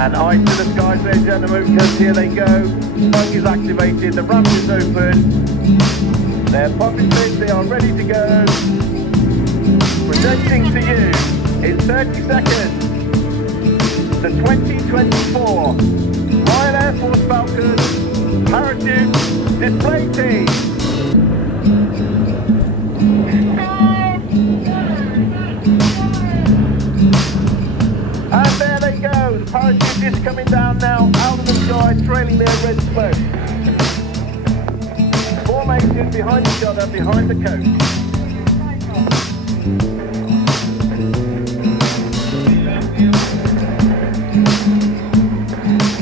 And eye to the skies, ladies and gentlemen, because here they go. Smoke is activated, the ramp is open. They're popping things, they are ready to go. Presenting to you in 30 seconds the 2024 Royal Air Force Falcons Parachute Display Team. And there they go, the parachute is coming down now, out of the sky, trailing their red smoke. Formation behind each other, behind the coach.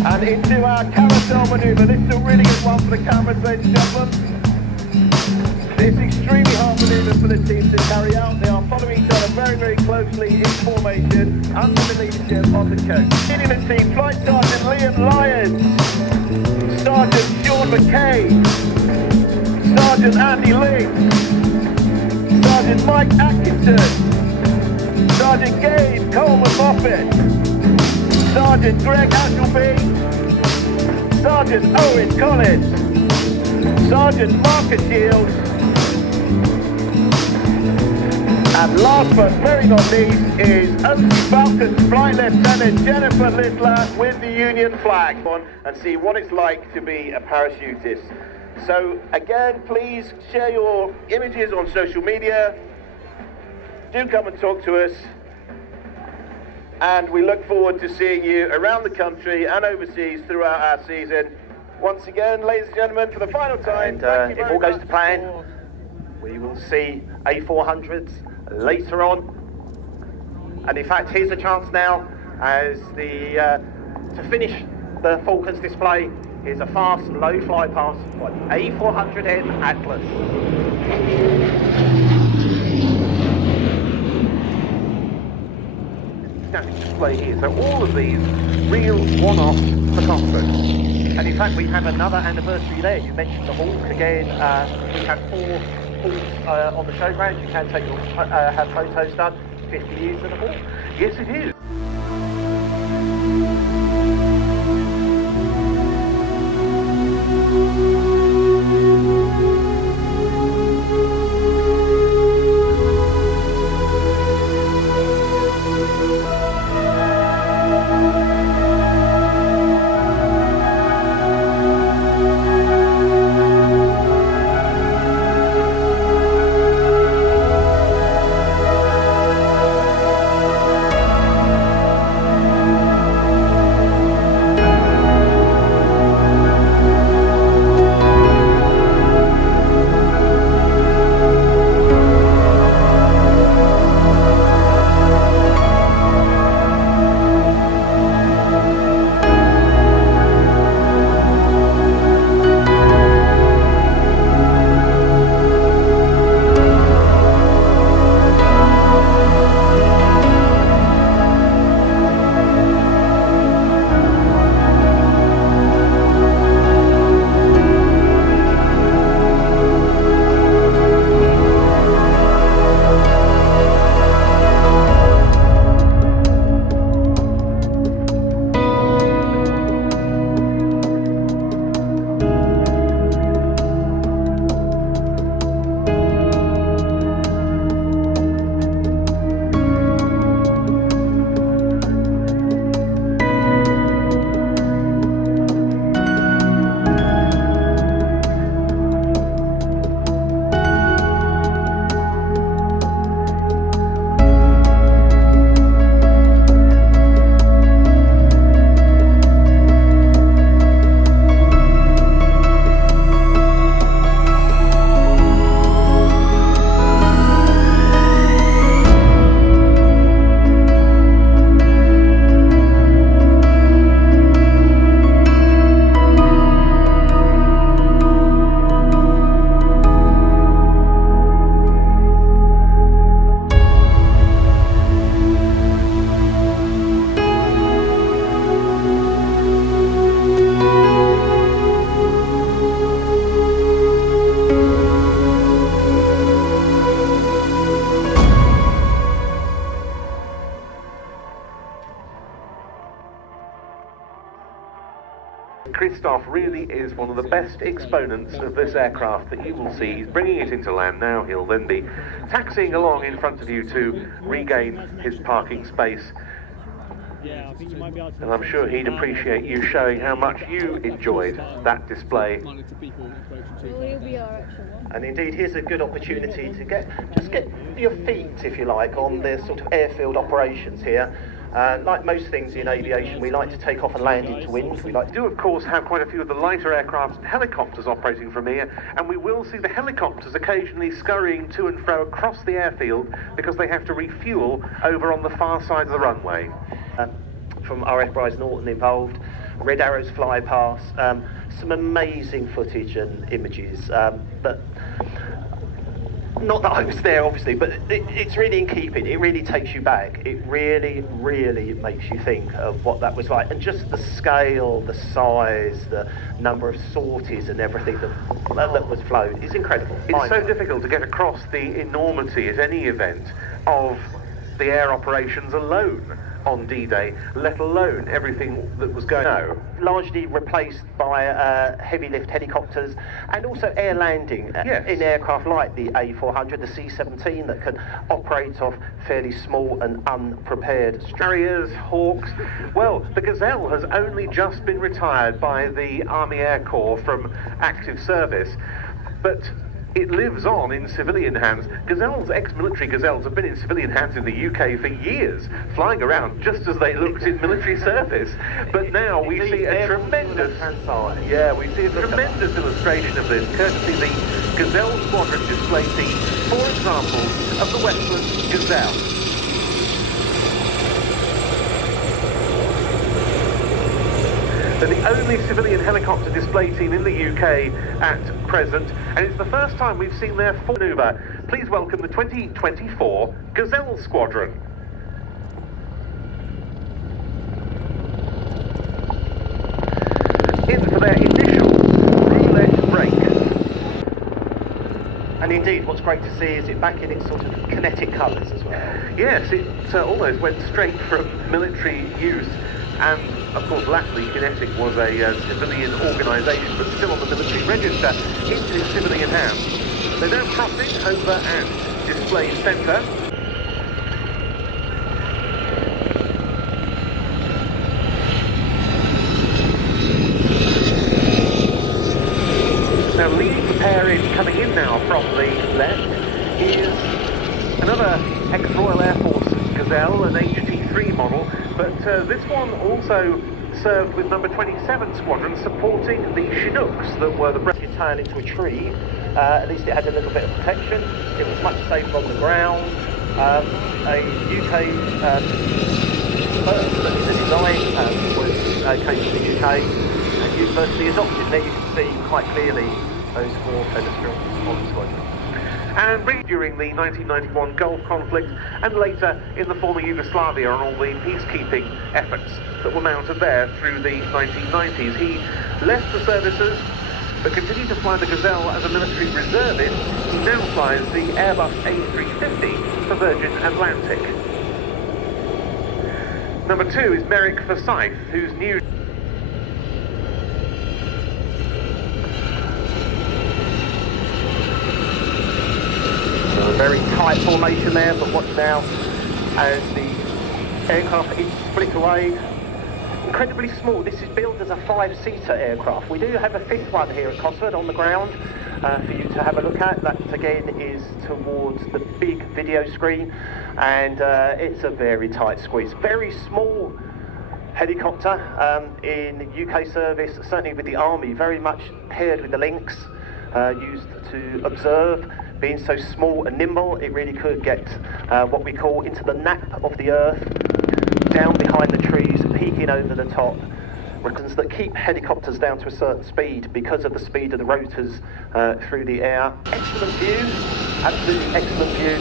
And into our carousel manoeuvre. This is a really good one for the cameras, ladies and gentlemen. It's extremely hard manoeuvre for the team to carry out. They are following each other very, very closely in formation under the leadership of the coach. Leading the team, Flight Sergeant Liam Lyons, Sergeant Sean McKay, Sergeant Andy Lee, Sergeant Mike Atkinson, Sergeant Gabe Coleman Moffat, Sergeant Greg Appleby, Sergeant Owen Collins, Sergeant Marcus Shields, and last but very not least is OC Falcons Flight Lieutenant Jennifer Littler with the Union flag. And see what it's like to be a parachutist. So again, please share your images on social media. Do come and talk to us. And we look forward to seeing you around the country and overseas throughout our season. Once again, ladies and gentlemen, for the final time, and if all goes to plan, we will see A400s later on. And in fact, here's a chance now as the to finish the Falcons display. Here's a fast, low fly past by the A400M Atlas. Display here. So all of these real one-off for Cosford. And in fact, we have another anniversary there. You mentioned the Hawk again. We have 4 Hawks on the showground. You can take your have photos done. 50 years of the Hawk. Yes, it is. Christophe really is one of the best exponents of this aircraft that you will see. He's bringing it into land now. He'll then be taxiing along in front of you to regain his parking space. And I'm sure he'd appreciate you showing how much you enjoyed that display. And indeed, here's a good opportunity to get your feet, if you like, on the sort of airfield operations here. Like most things in aviation, we like to take off and land into wind. We do, of course, have quite a few of the lighter aircraft helicopters operating from here, and we will see the helicopters occasionally scurrying to and fro across the airfield because they have to refuel over on the far side of the runway. From RF Bryce Norton involved, Red Arrows fly past, some amazing footage and images, but not that I was there, obviously, but it's really in keeping. It really takes you back. It really, really makes you think of what that was like. And just the scale, the size, the number of sorties and everything that was flown is incredible. It's so difficult to get across the enormity at any event of the air operations alone on D-Day, let alone everything that was going on. Largely replaced by heavy lift helicopters and also air landing in aircraft like the A400, the C-17 that can operate off fairly small and unprepared Harriers, Hawks. Well, the Gazelle has only just been retired by the Army Air Corps from active service, but it lives on in civilian hands. Gazelles, ex-military Gazelles, have been in civilian hands in the UK for years, flying around just as they looked in military service. But now we see a tremendous, illustration of this, courtesy the Gazelle Squadron Display Team, for example, of the Westland Gazelle. They're the only civilian helicopter display team in the UK at present, and it's the first time we've seen their full manoeuvre. Please welcome the 2024 Gazelle Squadron. In for their initial roulette break. And indeed, what's great to see is it back in its sort of kinetic colours as well. Yes, it almost went straight from military use. And, of course, latterly, Kinetic was a civilian organisation, but still on the military register, into civilian hands. They're now crossing over and display centre. Now, leading the pair in, coming in now from the left, is another ex-Royal Air Force Gazelle, an HT3 model. But this one also served with number 27 Squadron, supporting the Chinooks that were the your tail into a tree. At least it had a little bit of protection. It was much safer on the ground. A UK firm that the design came to the UK and universally adopted. There you can see quite clearly those 4 pedestrians on the squadron. And during the 1991 Gulf conflict, and later in the former Yugoslavia on all the peacekeeping efforts that were mounted there through the 1990s. He left the services, but continued to fly the Gazelle as a military reservist. He now flies the Airbus A350 for Virgin Atlantic. Number 2 is Merrick Forsyth, who's new. Very tight formation there, but watch now as the aircraft is split away. Incredibly small. This is billed as a 5-seater aircraft. We do have a 5th one here at Cosford on the ground for you to have a look at. That again is towards the big video screen, and it's a very tight squeeze. Very small helicopter in UK service, certainly with the Army, very much paired with the Lynx, used to observe. Being so small and nimble, it really could get what we call into the nap of the earth, down behind the trees, peeking over the top. Reasons that keep helicopters down to a certain speed because of the speed of the rotors through the air. Excellent view, absolutely excellent view.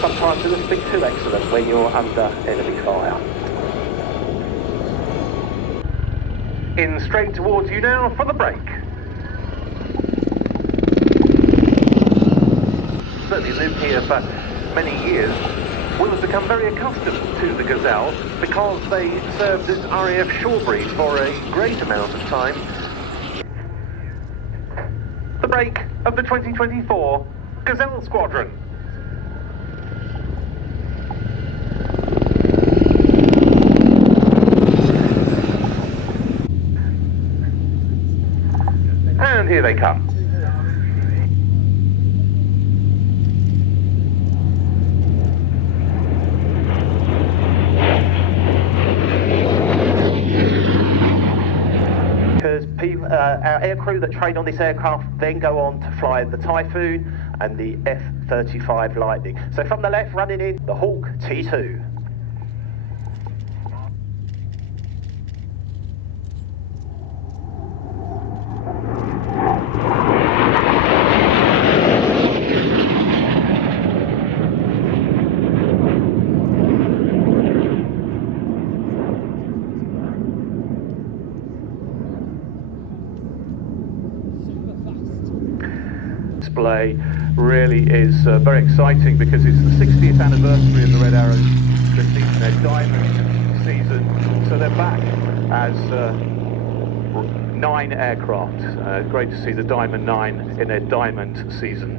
Sometimes a little bit too excellent when you're under enemy fire. In straight towards you now for the break. Certainly lived here for many years, will have become very accustomed to the Gazelle because they served as RAF Shawbury for a great amount of time. make of the 2024 Gazelle Squadron. And here they come. Because our aircrew that train on this aircraft then go on to fly the Typhoon and the F-35 Lightning. So from the left, running in, the Hawk T2. Display really is very exciting because it's the 60th anniversary of the Red Arrows completing their diamond season, so they're back as 9 aircraft. Great to see the Diamond 9 in their diamond season.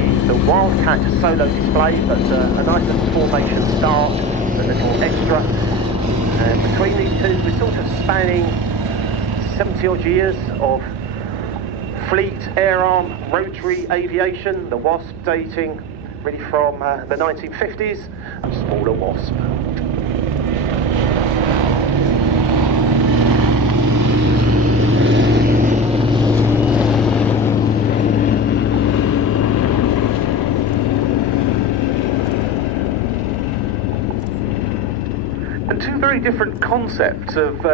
the Wildcat solo display, but a nice little formation start, a little extra. And between these two, we're sort of spanning 70 odd years of fleet, air arm, rotary aviation, the Wasp dating really from the 1950s, a smaller Wasp. And two very different concepts of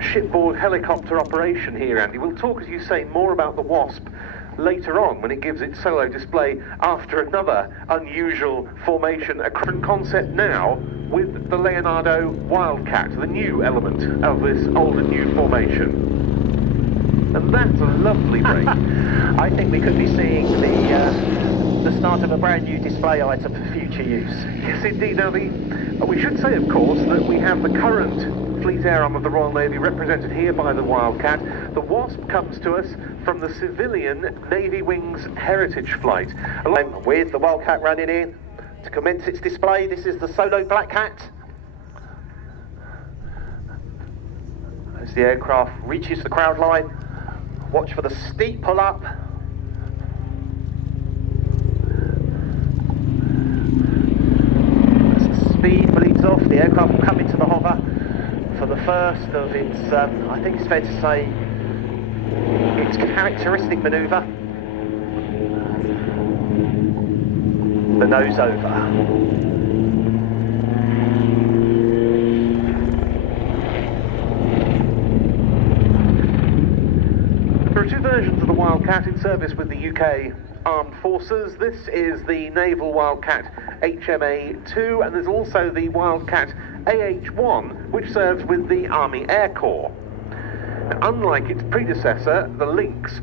shipboard helicopter operation here, Andy. We'll talk, as you say, more about the Wasp later on when it gives its solo display after another unusual formation, a current concept now with the Leonardo Wildcat, the new element of this old and new formation. And that's a lovely break. I think we could be seeing the start of a brand new display item for future use. Yes, indeed. Now, we should say, of course, that we have the current Fleet Air Arm of the Royal Navy represented here by the Wildcat. The Wasp comes to us from the civilian Navy Wings Heritage Flight. Along with the Wildcat running in to commence its display, this is the solo Black Cat. As the aircraft reaches the crowd line, watch for the steep pull up. As the speed bleeds off, the aircraft will come into the hover for the first of its, I think it's fair to say, its characteristic manoeuvre. The nose over. There are two versions of the Wildcat in service with the UK Armed Forces. This is the Naval Wildcat HMA-2, and there's also the Wildcat AH-1, which serves with the Army Air Corps. Now, unlike its predecessor, the Lynx,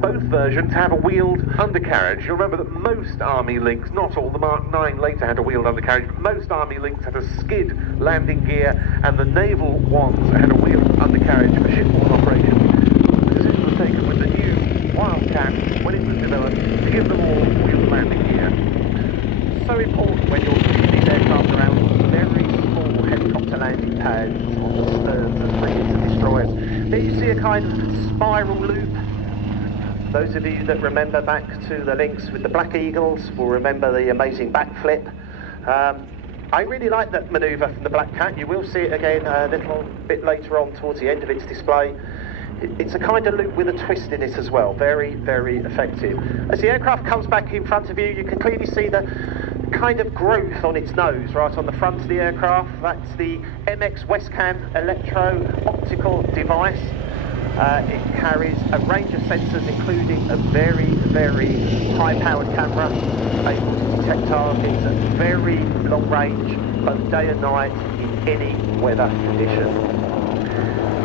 both versions have a wheeled undercarriage. You'll remember that most Army Lynx, not all, the Mark 9 later had a wheeled undercarriage, but most Army Lynx had a skid landing gear, and the naval ones had a wheeled undercarriage for shipboard operations. The decision was taken with the new Wildcat, when it was developed, to give them all wheeled landing gear. So important when you're moving these aircraft around very small helicopter landing pads on the sterns of frigates and destroyers. There you see a kind of spiral loop. Those of you that remember back to the Lynx with the Black Eagles will remember the amazing backflip. I really like that manoeuvre from the Black Cat. You will see it again a little bit later on towards the end of its display. It's a kind of loop with a twist in it as well. Very, very effective. As the aircraft comes back in front of you, you can clearly see the kind of growth on its nose right on the front of the aircraft. That's the MX Westcam electro-optical device. It carries a range of sensors, including a very, very high-powered camera, able to detect targets at very long range, both day and night, in any weather condition.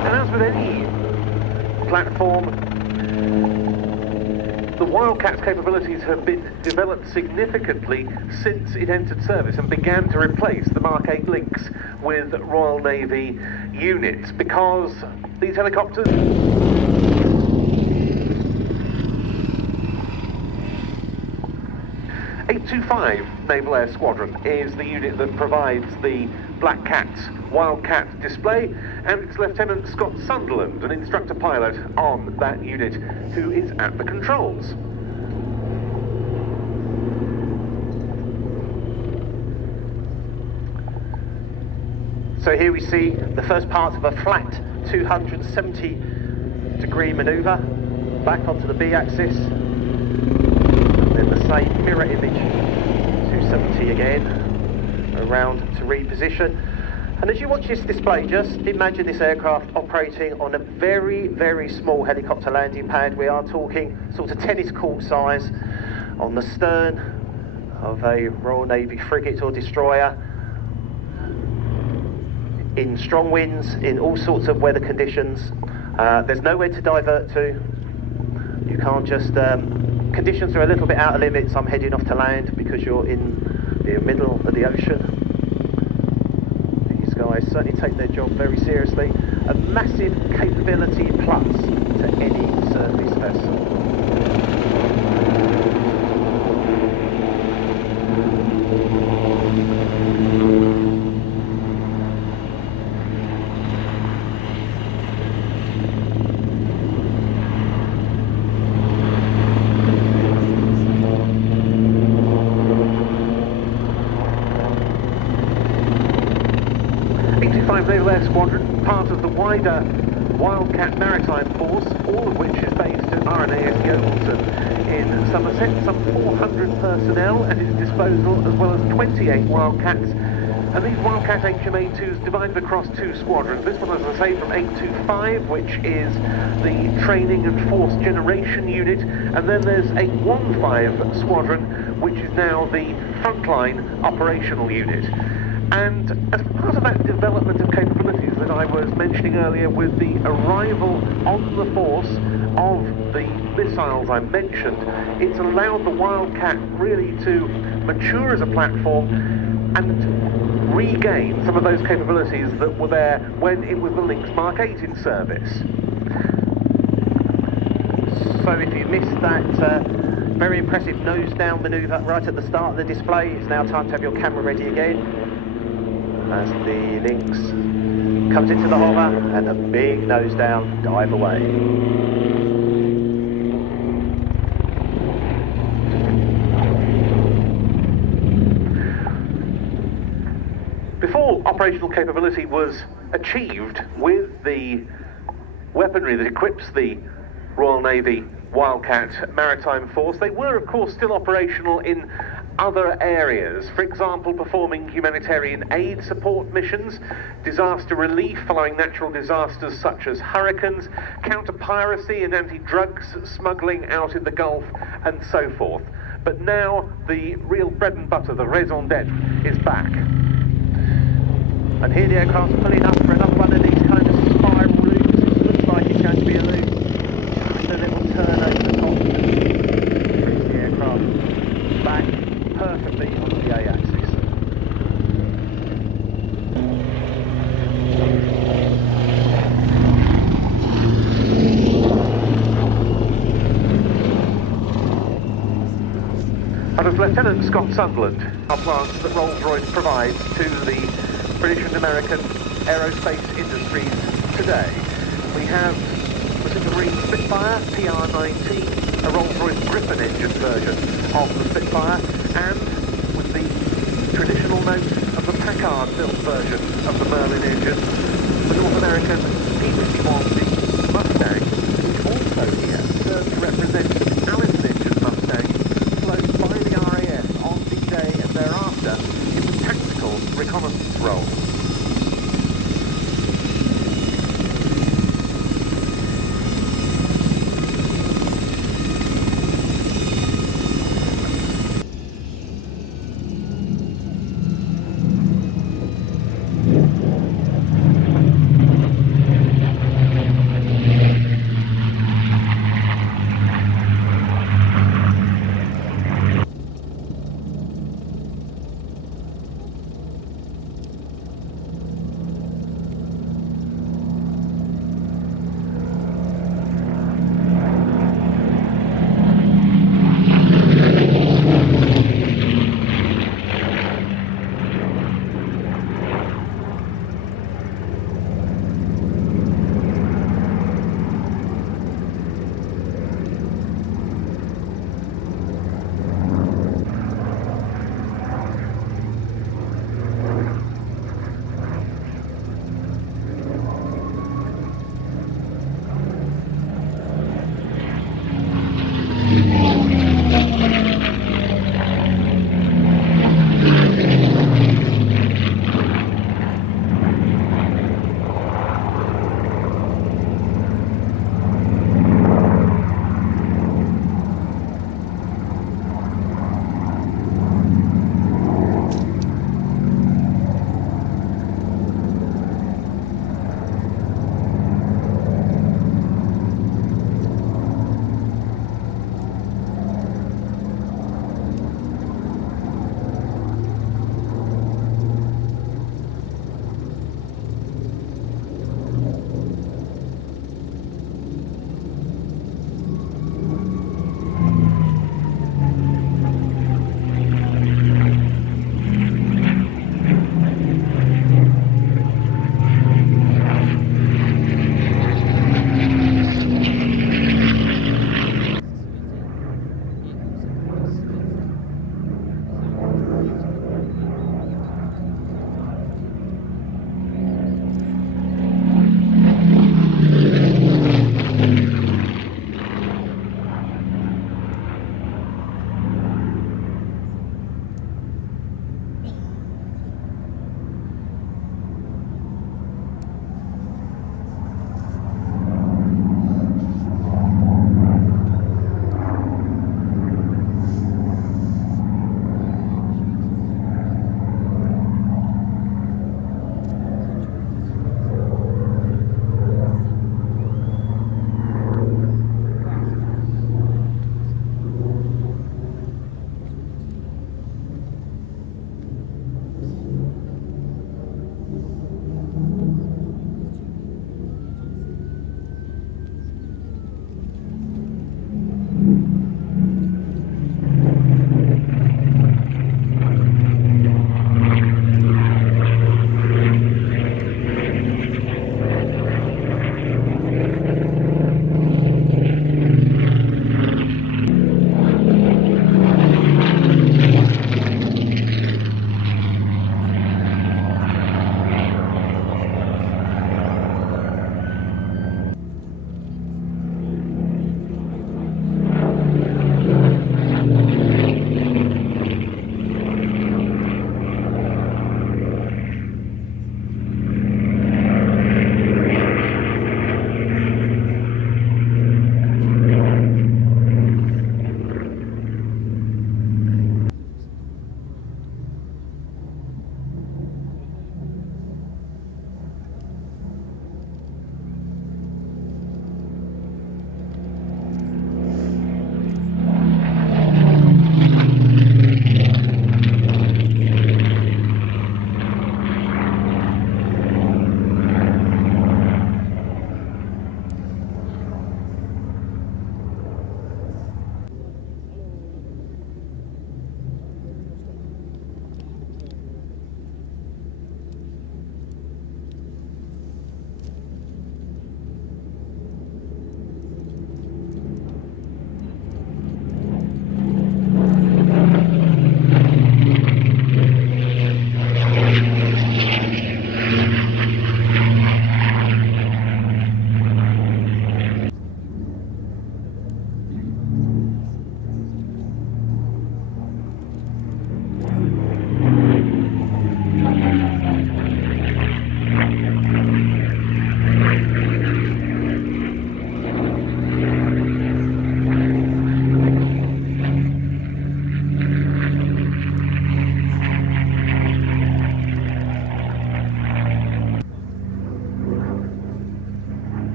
And as with any platform, the Wildcat's capabilities have been developed significantly since it entered service and began to replace the Mark 8 Lynx with Royal Navy units, because these helicopters... (825) Naval Air Squadron is the unit that provides the Black Cat's Wildcat display, and it's Lieutenant Scott Sunderland, an instructor pilot on that unit, who is at the controls. So here we see the first part of a flat 270-degree manoeuvre, back onto the B-axis, and then the same mirror image, 270 again, around to reposition. And as you watch this display, just imagine this aircraft operating on a very, very small helicopter landing pad. We are talking sort of tennis court size, on the stern of a Royal Navy frigate or destroyer, in strong winds, in all sorts of weather conditions. There's nowhere to divert to. You can't just... conditions are a little bit out of limits. I'm heading off to land because you're in the middle of the ocean. These guys certainly take their job very seriously. A massive capability plus to any surface vessel. 5 Naval Air Squadron, part of the wider Wildcat Maritime Force, all of which is based at RNAS Yeovilton in Somerset. Some 400 personnel at its disposal, as well as 28 Wildcats. And these Wildcat HMA2s divided across 2 squadrons. This one, as I say, from 825, which is the training and force generation unit. And then there's 815 squadron, which is now the frontline operational unit. And as part of that development of capabilities that I was mentioning earlier, with the arrival on the force of the missiles I mentioned, it's allowed the Wildcat really to mature as a platform and regain some of those capabilities that were there when it was the Lynx Mark 8 in service. So if you missed that very impressive nose down manoeuvre right at the start of the display, it's now time to have your camera ready again as the Lynx comes into the hover and a big nose down dive away. Before operational capability was achieved with the weaponry that equips the Royal Navy Wildcat Maritime Force, they were of course still operational in other areas. For example, performing humanitarian aid support missions, disaster relief following natural disasters such as hurricanes, counter-piracy and anti-drugs smuggling out in the Gulf, and so forth. But now the real bread and butter, the raison d'etre, is back. And here the aircraft's pulling up for another one of these kind of spiral loops. It looks like it's going to be a loop. Just a little turn over the top. Brings the aircraft back perfectly onto the A-axis. That is Lieutenant Scott Sunderland, our plant that Rolls-Royce provides to the British and American aerospace industries today. We have the Supermarine Spitfire PR.19, a Rolls-Royce Griffon engine version of the Spitfire, and with the traditional note of the Packard-built version of the Merlin engine, the North American P-51D Mustang, which also here serves to represent the Allison engine Mustang, flown by the RAF on D-Day and thereafter in the tactical reconnaissance role.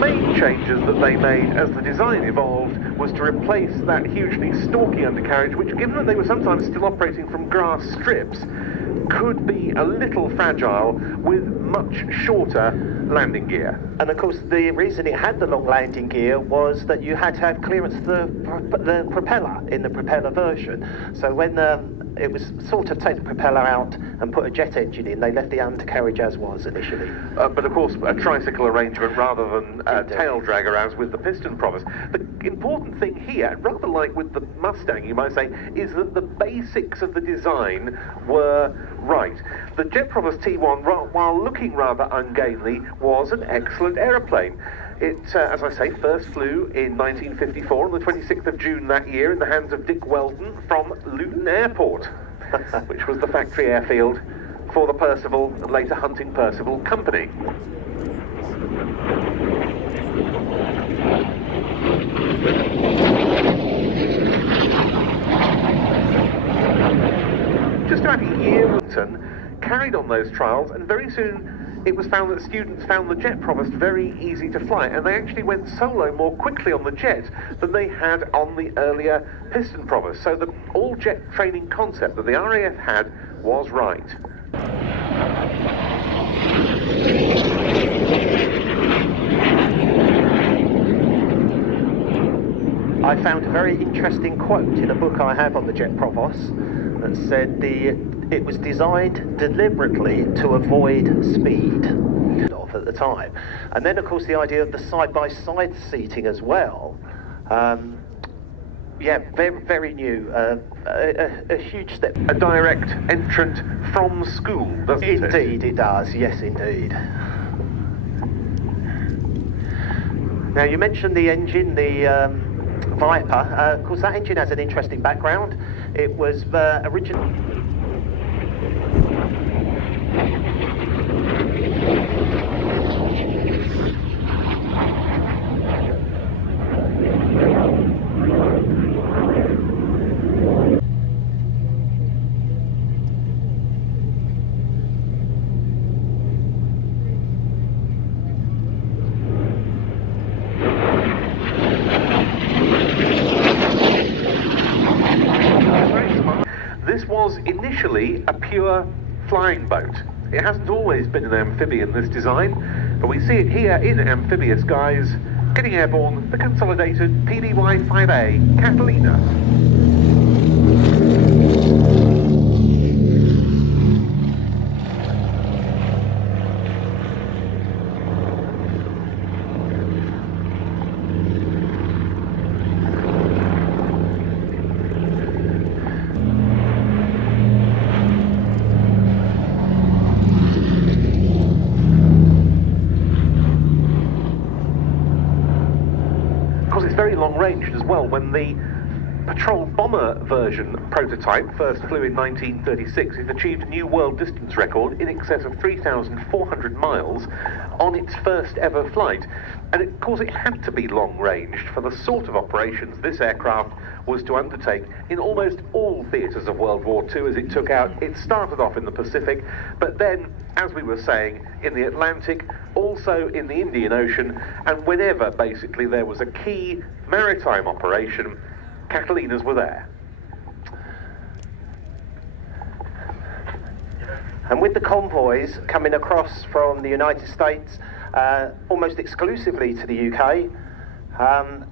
main changes that they made as the design evolved was to replace that hugely stalky undercarriage, which, given that they were sometimes still operating from grass strips, could be a little fragile with much shorter landing gear. And of course the reason it had the long landing gear was that you had to have clearance of the propeller in the propeller version. So when it was sort of take the propeller out and put a jet engine in, they left the undercarriage as was initially. But of course a tricycle arrangement rather than tail dragger as with the piston Provost. The important thing here, rather like with the Mustang you might say, is that the basics of the design were right. The Jet Provost T1, while looking rather ungainly, was an excellent aeroplane. It, as I say, first flew in 1954 on the 26th of June that year in the hands of Dick Weldon from Luton Airport, which was the factory airfield for the Percival and later Hunting Percival Company. Just about a year, Luton carried on those trials, and very soon it was found that students found the Jet Provost very easy to fly, and they actually went solo more quickly on the jet than they had on the earlier piston Provost. So the all-jet training concept that the RAF had was right. I found a very interesting quote in a book I have on the Jet Provost that said it was designed deliberately to avoid speed at the time. And then of course the idea of the side-by-side seating as well. Yeah, very, very new, a huge step. A direct entrant from school, doesn't it? Indeed it does, yes indeed. Now you mentioned the engine, the Viper. Of course that engine has an interesting background. It was originally... This was initially a pure flying boat. It hasn't always been an amphibian, this design, but we see it here in amphibious guise, getting airborne, the Consolidated PDY-5A Catalina. Long-ranged as well. When the patrol bomber version prototype first flew in 1936, it achieved a new world distance record in excess of 3,400 miles on its first ever flight. And of course it had to be long-ranged for the sort of operations this aircraft was to undertake in almost all theatres of World War II as it took out. It started off in the Pacific, but then, as we were saying, in the Atlantic, also in the Indian Ocean, and whenever basically there was a key maritime operation, Catalinas were there. And with the convoys coming across from the United States almost exclusively to the UK,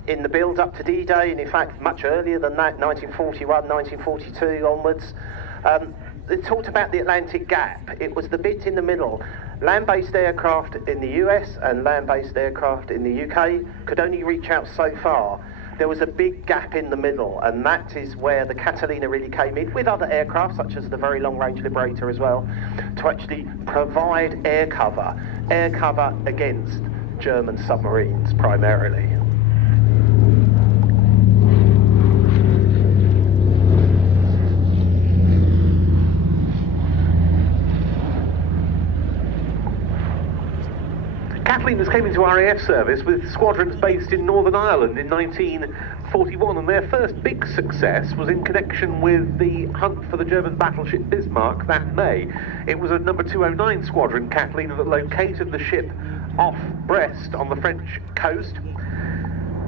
in the build-up to D-Day, and in fact much earlier than that, 1941, 1942 onwards, they talked about the Atlantic Gap. It was the bit in the middle. Land-based aircraft in the US and land-based aircraft in the UK could only reach out so far. There was a big gap in the middle, and that is where the Catalina really came in, with other aircraft such as the Very Long Range Liberator as well, to actually provide air cover against German submarines primarily. Catalinas came into RAF service with squadrons based in Northern Ireland in 1941, and their first big success was in connection with the hunt for the German battleship Bismarck that May. It was a number 209 squadron Catalina that located the ship off Brest on the French coast,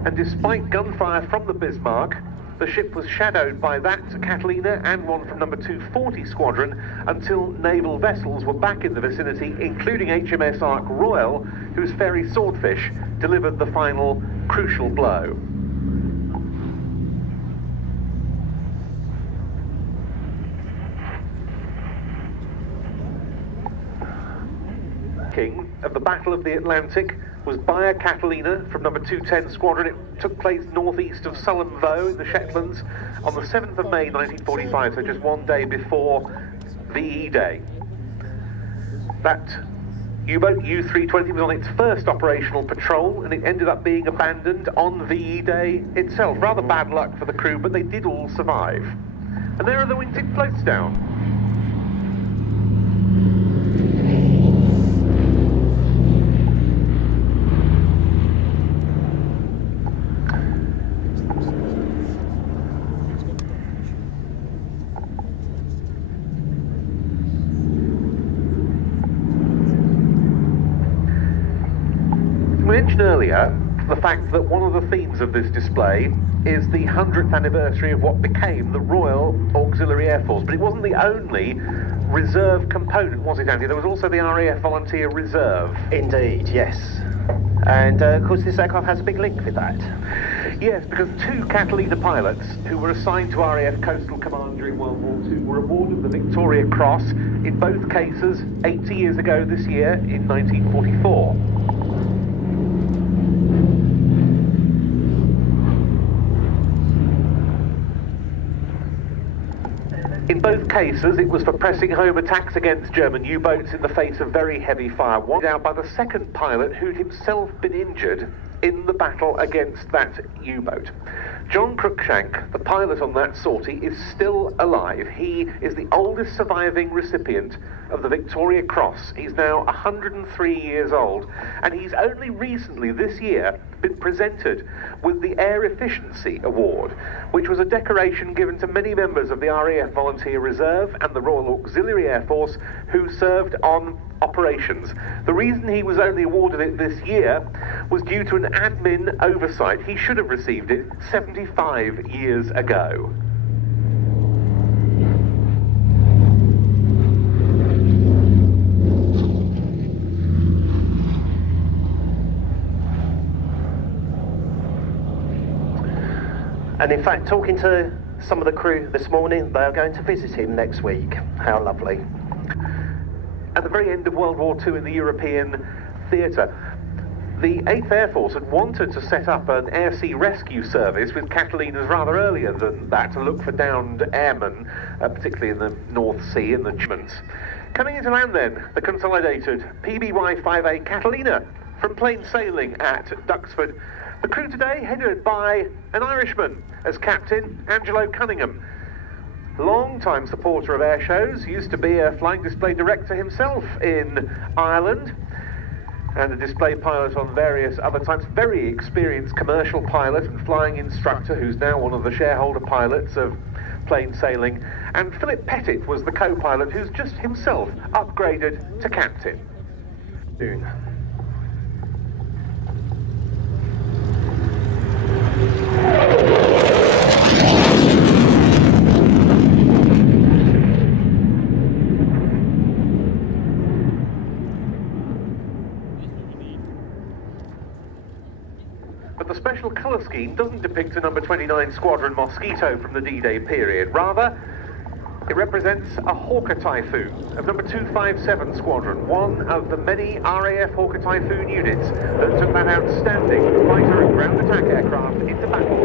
and despite gunfire from the Bismarck, the ship was shadowed by that Catalina and one from number 240 Squadron until naval vessels were back in the vicinity, including HMS Ark Royal, whose ferry Swordfish delivered the final crucial blow. King of the Battle of the Atlantic was by a Catalina from number 210 Squadron. It took place northeast of Sullenvoe in the Shetlands on the 7th of May 1945, so just one day before VE Day. That U-boat U-320 was on its first operational patrol, and it ended up being abandoned on VE Day itself. Rather bad luck for the crew, but they did all survive. And there are the wingtip floats down. Earlier, the fact that one of the themes of this display is the 100th anniversary of what became the Royal Auxiliary Air Force, but it wasn't the only reserve component, was it, Andy? There was also the RAF Volunteer Reserve. Indeed, yes. And of course this aircraft has a big link with that. Yes, because two Catalina pilots who were assigned to RAF Coastal Command during World War II were awarded the Victoria Cross, in both cases 80 years ago this year in 1944. In both cases, it was for pressing home attacks against German U-boats in the face of very heavy fire, one down by the second pilot who'd himself been injured in the battle against that U-boat. John Cruikshank, the pilot on that sortie, is still alive. He is the oldest surviving recipient of the Victoria Cross. He's now 103 years old, and he's only recently, this year, been presented with the Air Efficiency Award, which was a decoration given to many members of the RAF Volunteer Reserve and the Royal Auxiliary Air Force who served on operations. The reason he was only awarded it this year was due to an admin oversight. He should have received it 75 years ago. And in fact, talking to some of the crew this morning, they are going to visit him next week. How lovely. At the very end of World War II in the European theatre, the 8th Air Force had wanted to set up an air-sea rescue service with Catalinas rather earlier than that to look for downed airmen, particularly in the North Sea and the Germans. Coming into land then, the Consolidated PBY-5A Catalina from plain sailing at Duxford. The crew today headed by an Irishman as captain, Angelo Cunningham. Long-time supporter of air shows, used to be a flying display director himself in Ireland, and a display pilot on various other times. Very experienced commercial pilot and flying instructor who's now one of the shareholder pilots of plain sailing. And Philip Pettit was the co-pilot who's just himself upgraded to captain. But the special colour scheme doesn't depict a number 29 Squadron Mosquito from the D-Day period. Rather, it represents a Hawker Typhoon of number 257 Squadron, one of the many RAF Hawker Typhoon units that took that outstanding fighter and ground attack aircraft into battle.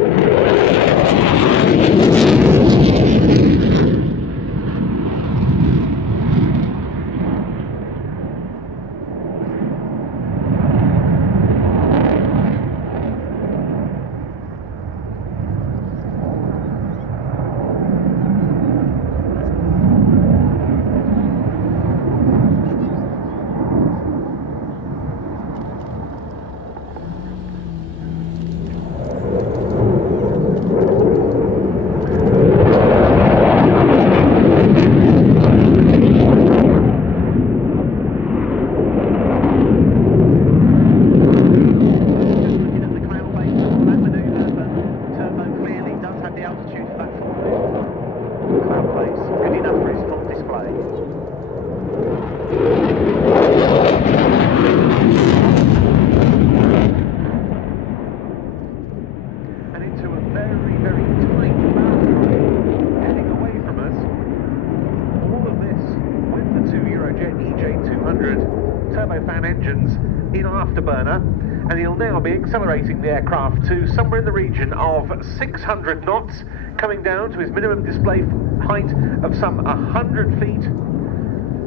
now be accelerating the aircraft to somewhere in the region of 600 knots, coming down to his minimum display height of some 100 feet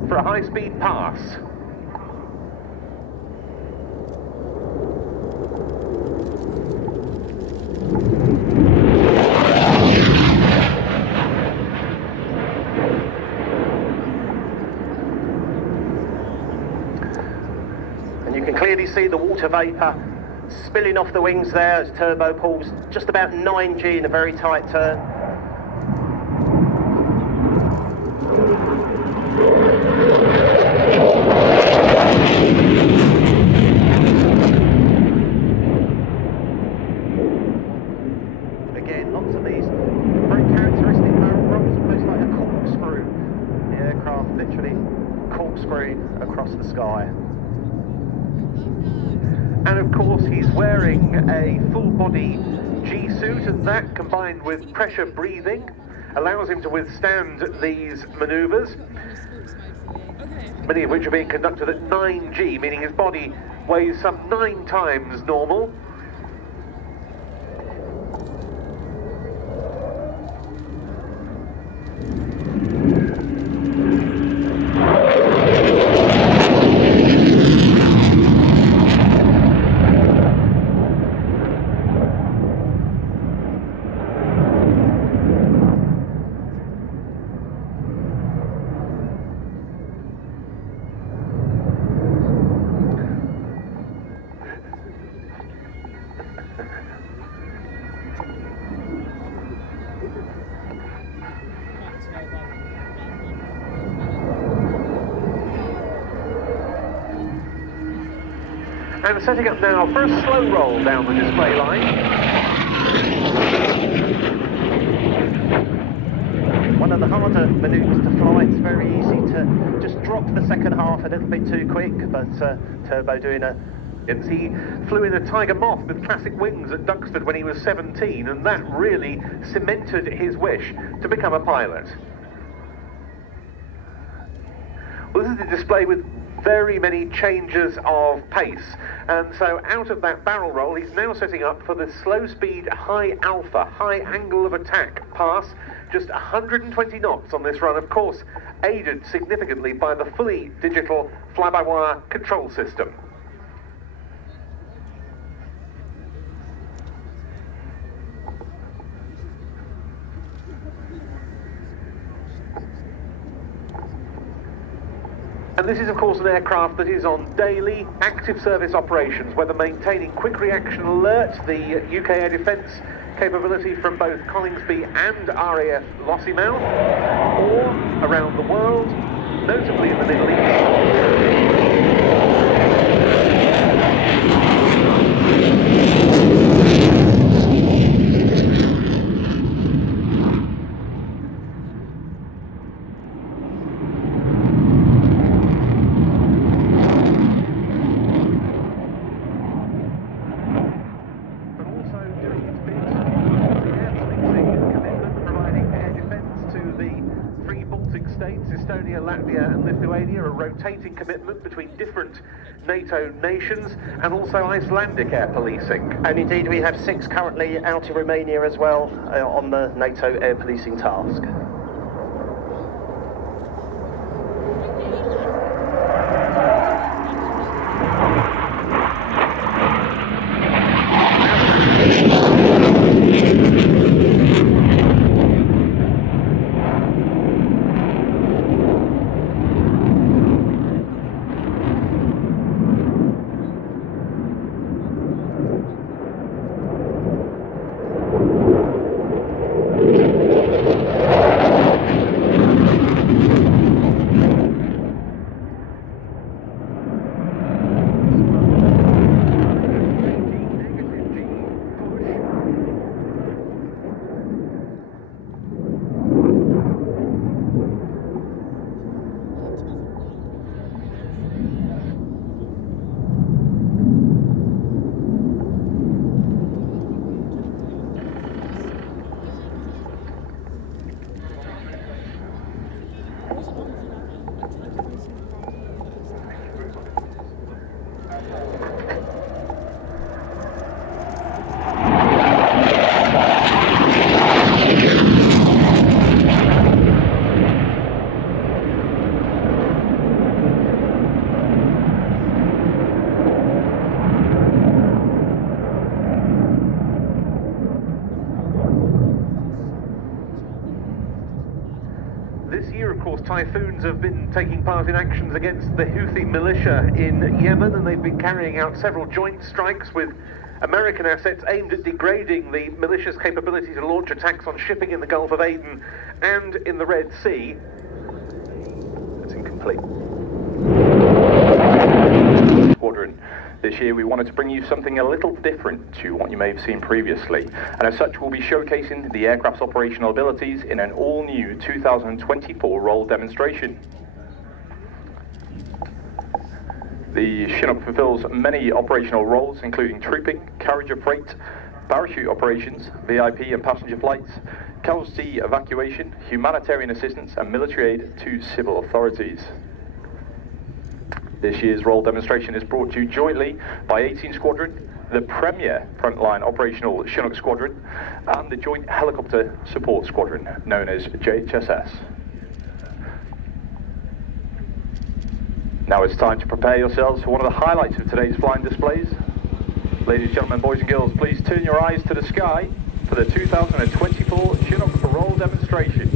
for a high-speed pass. And you can clearly see the water vapour spilling off the wings there as turbo pulls just about 9G in a very tight turn. Again, lots of these very characteristic barrel rolls, almost like a corkscrew. The aircraft literally corkscrewing across the sky. And of course he's wearing a full body G suit, and that combined with pressure breathing allows him to withstand these manoeuvres, many of which are being conducted at 9G, meaning his body weighs some 9 times normal. And setting up now for a slow roll down the display line. One of the harder manoeuvres to fly. It's very easy to just drop the second half a little bit too quick, but Turbo doing a... He flew in a Tiger Moth with classic wings at Duxford when he was 17, and that really cemented his wish to become a pilot. Well, this is a display with very many changes of pace, and so out of that barrel roll he's now setting up for the slow speed high alpha, high angle of attack pass, just 120 knots on this run, of course aided significantly by the fully digital fly-by-wire control system. And this is of course an aircraft that is on daily active service operations, whether maintaining quick reaction alert, the UK Air Defence capability from both Coningsby and RAF Lossiemouth, or around the world, notably in the Middle East. Latvia and Lithuania, a rotating commitment between different NATO nations, and also Icelandic air policing. And indeed we have 6 currently out in Romania as well on the NATO air policing task. course, Typhoons have been taking part in actions against the Houthi militia in Yemen, and they've been carrying out several joint strikes with American assets aimed at degrading the militia's capability to launch attacks on shipping in the Gulf of Aden and in the Red Sea. That's incomplete. Squadron. This year we wanted to bring you something a little different to what you may have seen previously, and as such we'll be showcasing the aircraft's operational abilities in an all-new 2024 roll demonstration. The Chinook fulfills many operational roles, including trooping, carriage of freight, parachute operations, VIP and passenger flights, casualty evacuation, humanitarian assistance and military aid to civil authorities. This year's roll demonstration is brought to you jointly by 18 Squadron, the premier frontline operational Chinook Squadron, and the Joint Helicopter Support Squadron, known as JHSS. Now it's time to prepare yourselves for one of the highlights of today's flying displays. Ladies and gentlemen, boys and girls, please turn your eyes to the sky for the 2024 Chinook roll demonstration.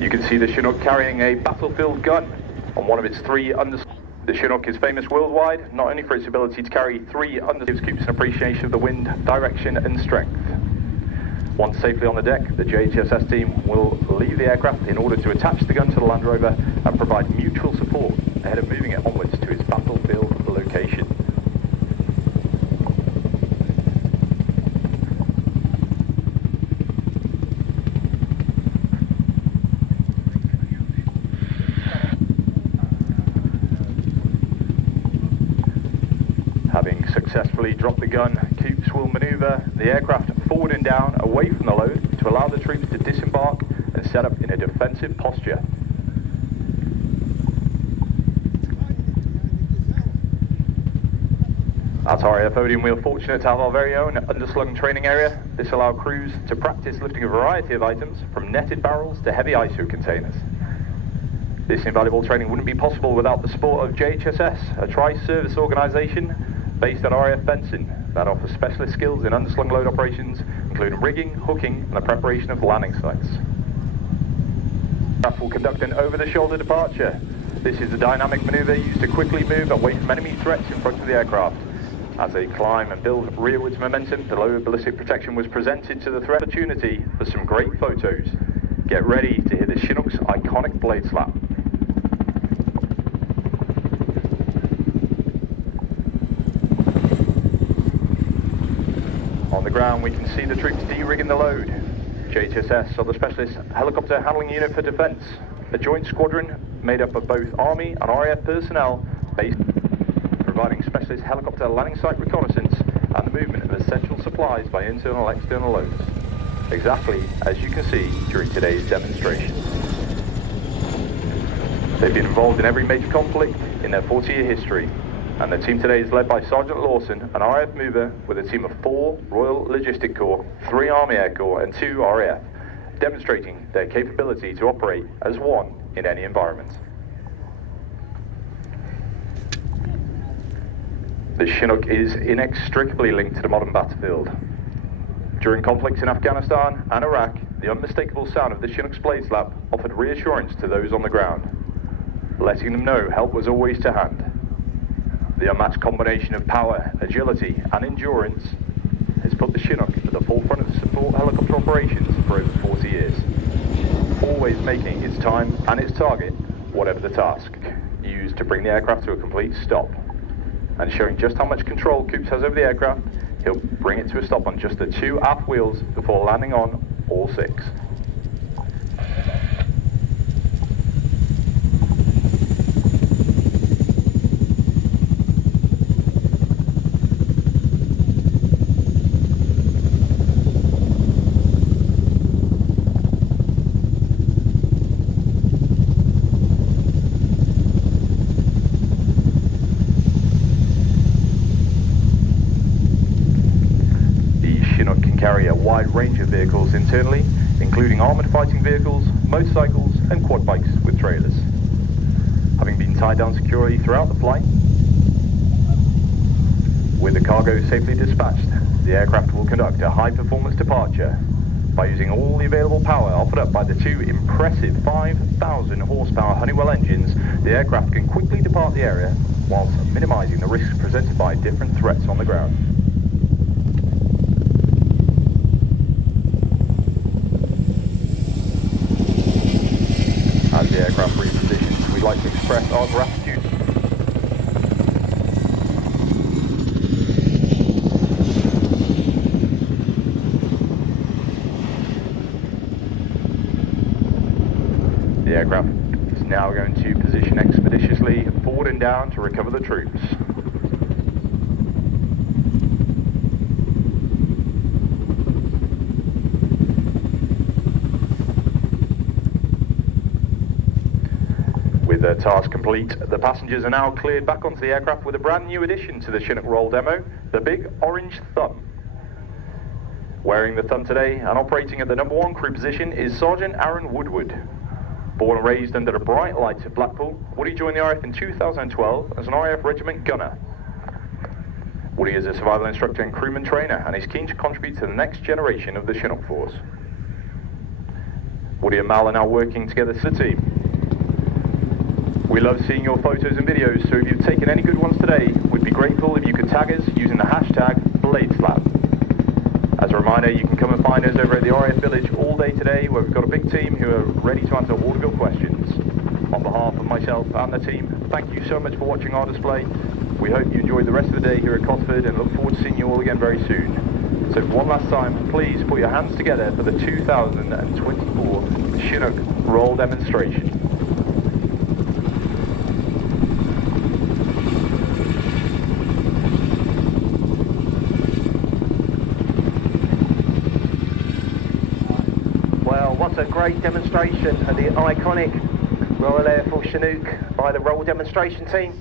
You can see the Chinook carrying a battlefield gun on one of its three The Chinook is famous worldwide, not only for its ability to carry three gives Coops an appreciation of the wind, direction and strength. Once safely on the deck, the JHSS team will leave the aircraft in order to attach the gun to the Land Rover and provide mutual support ahead of moving it onwards to its battlefield location. Having successfully dropped the gun, Coops will manoeuvre the aircraft forward and down away from the load to allow the troops to disembark and set up in a defensive posture. At RAF Odeon, we are fortunate to have our very own underslung training area. This allows crews to practice lifting a variety of items, from netted barrels to heavy ISO containers. This invaluable training wouldn't be possible without the support of JHSS, a tri-service organisation based at RAF Benson that offers specialist skills in underslung load operations, including rigging, hooking and the preparation of landing sites. The aircraft will conduct an over-the-shoulder departure. This is a dynamic manoeuvre used to quickly move away from enemy threats in front of the aircraft. As they climb and build rearwards momentum, the low ballistic protection was presented to the threat opportunity for some great photos. Get ready to hear the Chinook's iconic blade slap. On the ground we can see the troops de-rigging the load. JHSS are the Specialist Helicopter Handling Unit for Defence, a joint squadron made up of both Army and RAF personnel based providing specialist helicopter landing site reconnaissance and the movement of essential supplies by internal and external loads, exactly as you can see during today's demonstration. They've been involved in every major conflict in their 40-year history, and the team today is led by Sergeant Lawson, an RAF mover with a team of 4 Royal Logistic Corps, 3 Army Air Corps and 2 RAF, demonstrating their capability to operate as one in any environment. The Chinook is inextricably linked to the modern battlefield. During conflicts in Afghanistan and Iraq, the unmistakable sound of the Chinook's blade slap offered reassurance to those on the ground, letting them know help was always to hand. The unmatched combination of power, agility and endurance has put the Chinook at the forefront of support helicopter operations for over 40 years, always making its time and its target, whatever the task, used to bring the aircraft to a complete stop. And showing just how much control Coops has over the aircraft, he'll bring it to a stop on just the 2 aft wheels before landing on all 6. Carry a wide range of vehicles internally, including armoured fighting vehicles, motorcycles and quad bikes with trailers. Having been tied down securely throughout the flight, With the cargo safely dispatched, the aircraft will conduct a high-performance departure. By using all the available power offered up by the two impressive 5,000 horsepower Honeywell engines, the aircraft can quickly depart the area whilst minimising the risks presented by different threats on the ground. As the aircraft repositions, we'd like to express our gratitude. The aircraft is now going to position expeditiously forward and down to recover the troops. With their task complete, the passengers are now cleared back onto the aircraft with a brand new addition to the Chinook roll demo, the big orange thumb. Wearing the thumb today and operating at the #1 crew position is Sergeant Aaron Woodward. Born and raised under the bright lights of Blackpool, Woody joined the RAF in 2012 as an RAF regiment gunner. Woody is a survival instructor and crewman trainer and is keen to contribute to the next generation of the Chinook force. Woody and Mal are now working together as a team. We love seeing your photos and videos, so if you've taken any good ones today, we'd be grateful if you could tag us using the hashtag BladeSlap. As a reminder, you can come and find us over at the RAF Village all day today, where we've got a big team who are ready to answer all of your questions. On behalf of myself and the team, thank you so much for watching our display. We hope you enjoyed the rest of the day here at Cosford and look forward to seeing you all again very soon. So for one last time, please put your hands together for the 2024 Chinook roll demonstration. What a great demonstration of the iconic Royal Air Force Chinook by the roll demonstration team.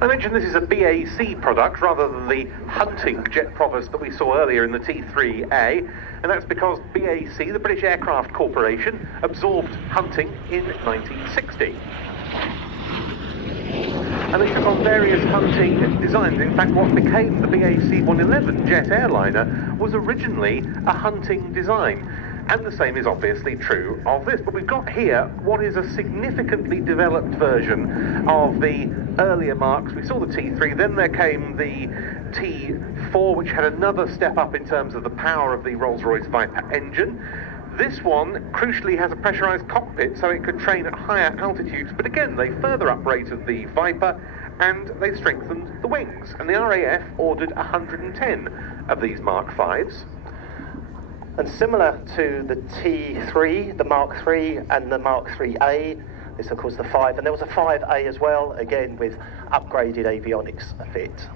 I mentioned this is a BAC product rather than the hunting jet Provost that we saw earlier in the T3A, and that's because BAC, the British Aircraft Corporation, absorbed hunting in 1960. And they took on various hunting designs. In fact, what became the BAC-111 jet airliner was originally a hunting design. And the same is obviously true of this. But we've got here what is a significantly developed version of the earlier marks. We saw the T3, then there came the T4, which had another step up in terms of the power of the Rolls-Royce Viper engine. This one, crucially, has a pressurised cockpit, so it could train at higher altitudes, but again, they further uprated the Viper, and they strengthened the wings, and the RAF ordered 110 of these Mark 5s. And similar to the T3, the Mark 3 and the Mark 3A, this of course the 5, and there was a 5A as well, again with upgraded avionics fit.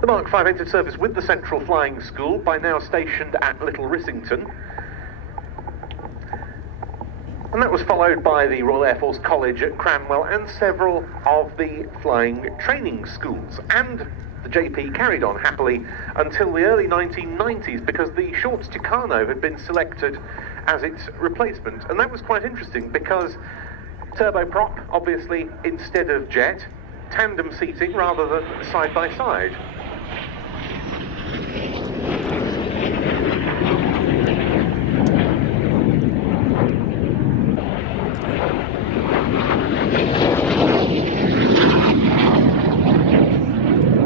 The Mark 5 entered service with the Central Flying School, by now stationed at Little Rissington. And that was followed by the Royal Air Force College at Cranwell and several of the flying training schools. And the JP carried on happily until the early 1990s because the Shorts Tucano had been selected as its replacement. And that was quite interesting because turboprop, obviously, instead of jet, tandem seating rather than side by side.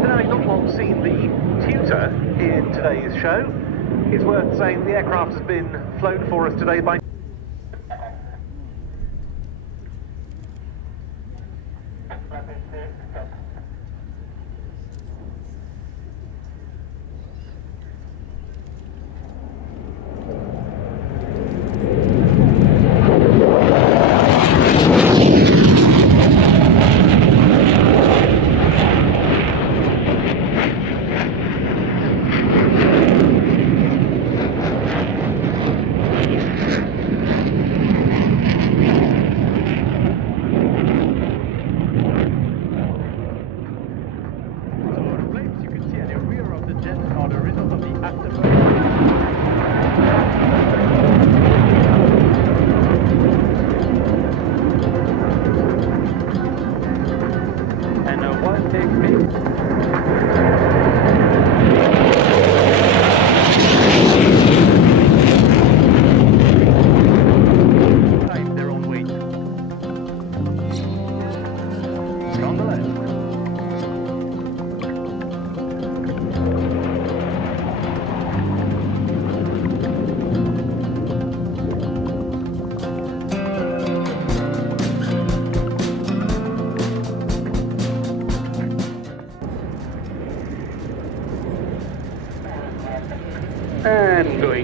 Now, I've not long seen the tutor in today's show. It's worth saying the aircraft has been flown for us today by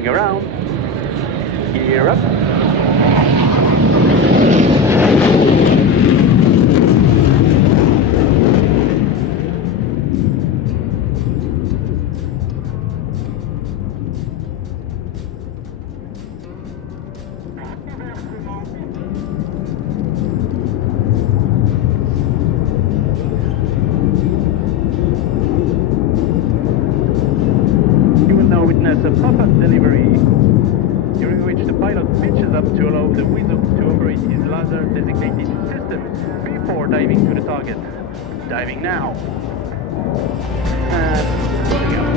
Turning around. Gear up. A pop-up delivery, during which the pilot pitches up to allow the whistle to operate his laser-designated system before diving to the target. Diving now. And here we go.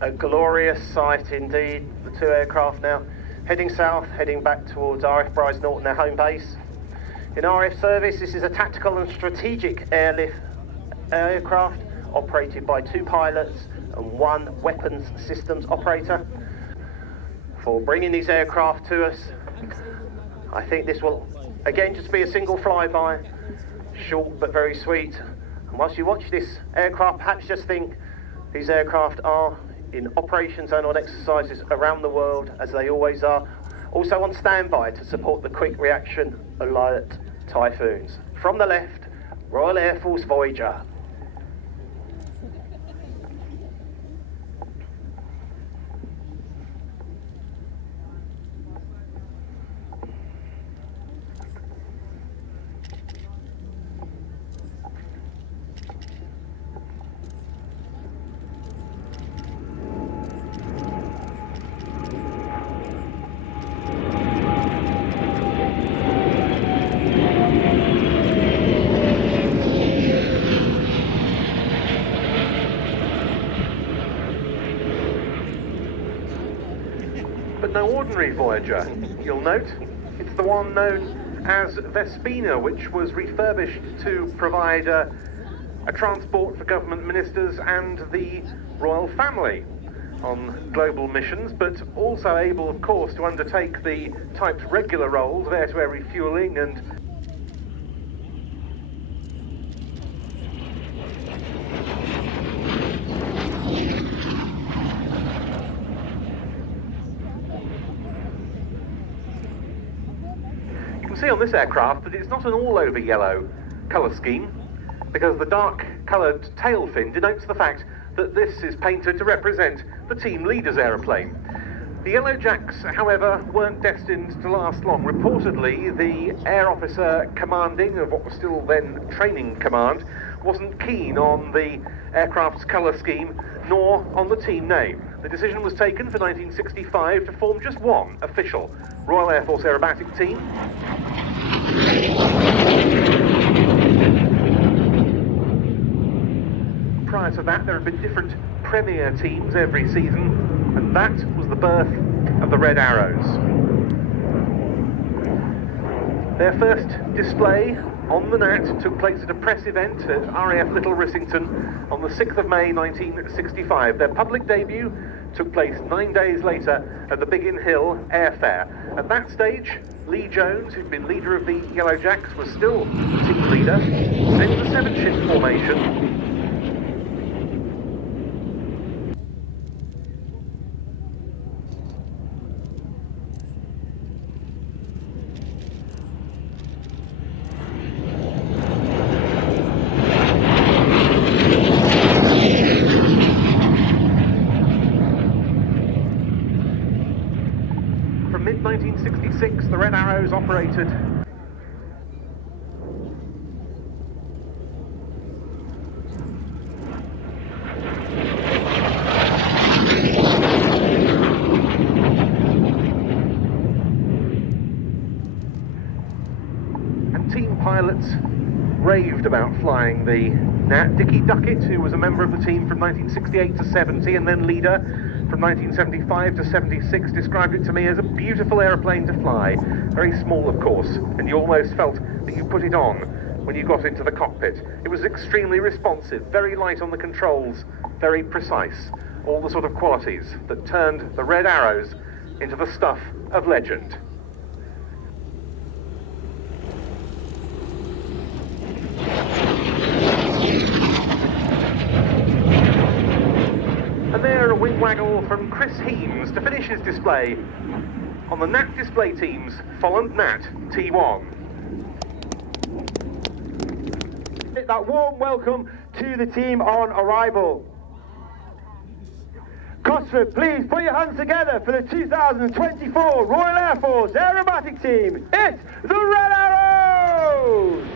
A glorious sight indeed, the two aircraft now heading south, heading back towards RF Bryce Norton, their home base. In RF service, this is a tactical and strategic airlift aircraft operated by two pilots and 1 weapons systems operator for bringing these aircraft to us. I think this will again just be a single flyby, short but very sweet. And whilst you watch this aircraft, perhaps just think these aircraft are in operations and on exercises around the world, as they always are, also on standby to support the quick reaction alert Typhoons. From the left, Royal Air Force Voyager. No ordinary Voyager, you'll note. It's the one known as Vespina, which was refurbished to provide a transport for government ministers and the royal family on global missions, but also able, of course, to undertake the type's regular roles of air-to-air refuelling and see on this aircraft that it's not an all-over yellow colour scheme, because the dark coloured tail fin denotes the fact that this is painted to represent the team leader's aeroplane. The Yellow Jacks, however, weren't destined to last long. Reportedly, the air officer commanding of what was still then Training Command wasn't keen on the aircraft's colour scheme, nor on the team name. The decision was taken for 1965 to form just one official Royal Air Force Aerobatic team. Prior to that, there had been different premier teams every season, and that was the birth of the Red Arrows. Their first display on the Gnat took place at a press event at RAF Little Rissington on the 6th of May 1965. Their public debut took place 9 days later at the Biggin Hill Airfair. At that stage, Lee Jones, who'd been leader of the Yellow Jacks, was still team leader, and in the 7-ship formation. From mid-1966, the Red Arrows operated and team pilots raved about flying the Gnat. Dickie Duckett, who was a member of the team from 1968 to 70 and then leader from 1975 to 76, described it to me as a beautiful aeroplane to fly. Very small, of course, and you almost felt that you put it on when you got into the cockpit. It was extremely responsive, very light on the controls, very precise. All the sort of qualities that turned the Red Arrows into the stuff of legend. And there, a wing waggle from Chris Heames to finish his display on the Gnat display team's Folland Gnat T1. That warm welcome to the team on arrival. Cosford, please put your hands together for the 2024 Royal Air Force Aerobatic Team. It's the Red Arrows!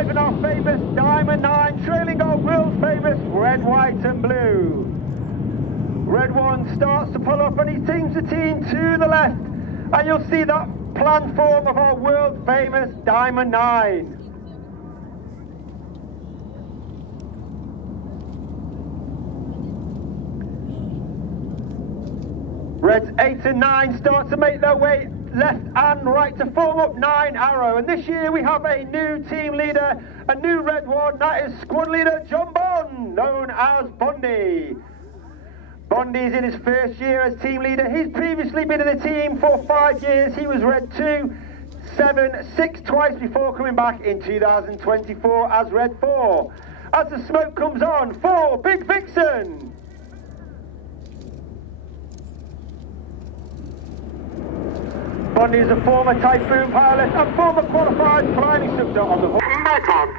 In our famous Diamond 9, trailing our world famous red, white and blue. Red 1 starts to pull up and he teams the team to the left, and you'll see that platform of our world famous Diamond 9. Reds 8 and 9 start to make their way left and right to form up 9 Arrow. And this year we have a new team leader, a new red one. That is squad leader John Bond, known as Bondy. Bondy is in his first year as team leader. He's previously been in the team for 5 years. He was red 2, 7, 6 twice before coming back in 2024 as red 4. As the smoke comes on for Big Vixen. Bondy is a former Typhoon pilot and former qualified flying instructor on the Mustang.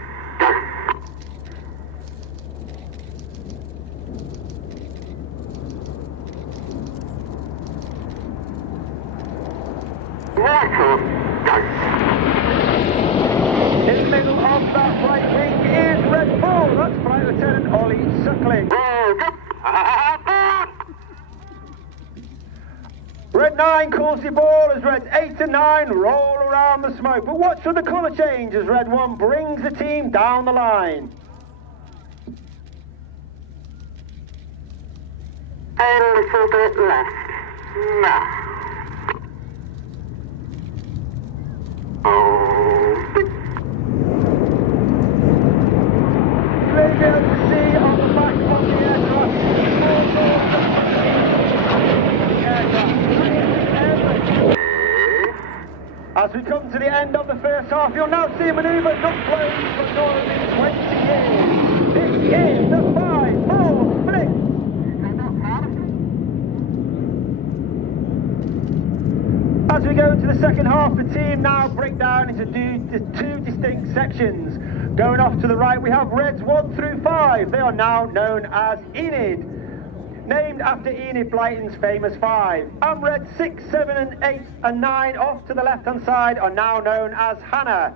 In the middle of that right wing is Red 4, that's Flight Lieutenant Ollie Suckling. Red 9 calls the ball as Red 8 and 9 roll around the smoke, but watch for the colour change as Red 1 brings the team down the line. A little bit left. Now. You may be able to see on the back of the aircraft. As we come to the end of the first half, you'll now see a manoeuvre not flown for more than 20 years. This is the 5-4 split. As we go into the second half, the team now break down into two distinct sections. Going off to the right, we have Reds 1 through 5. They are now known as Enid, named after Enid Blyton's famous 5. And Reds 6, 7 and 8 and 9 off to the left-hand side are now known as Hannah,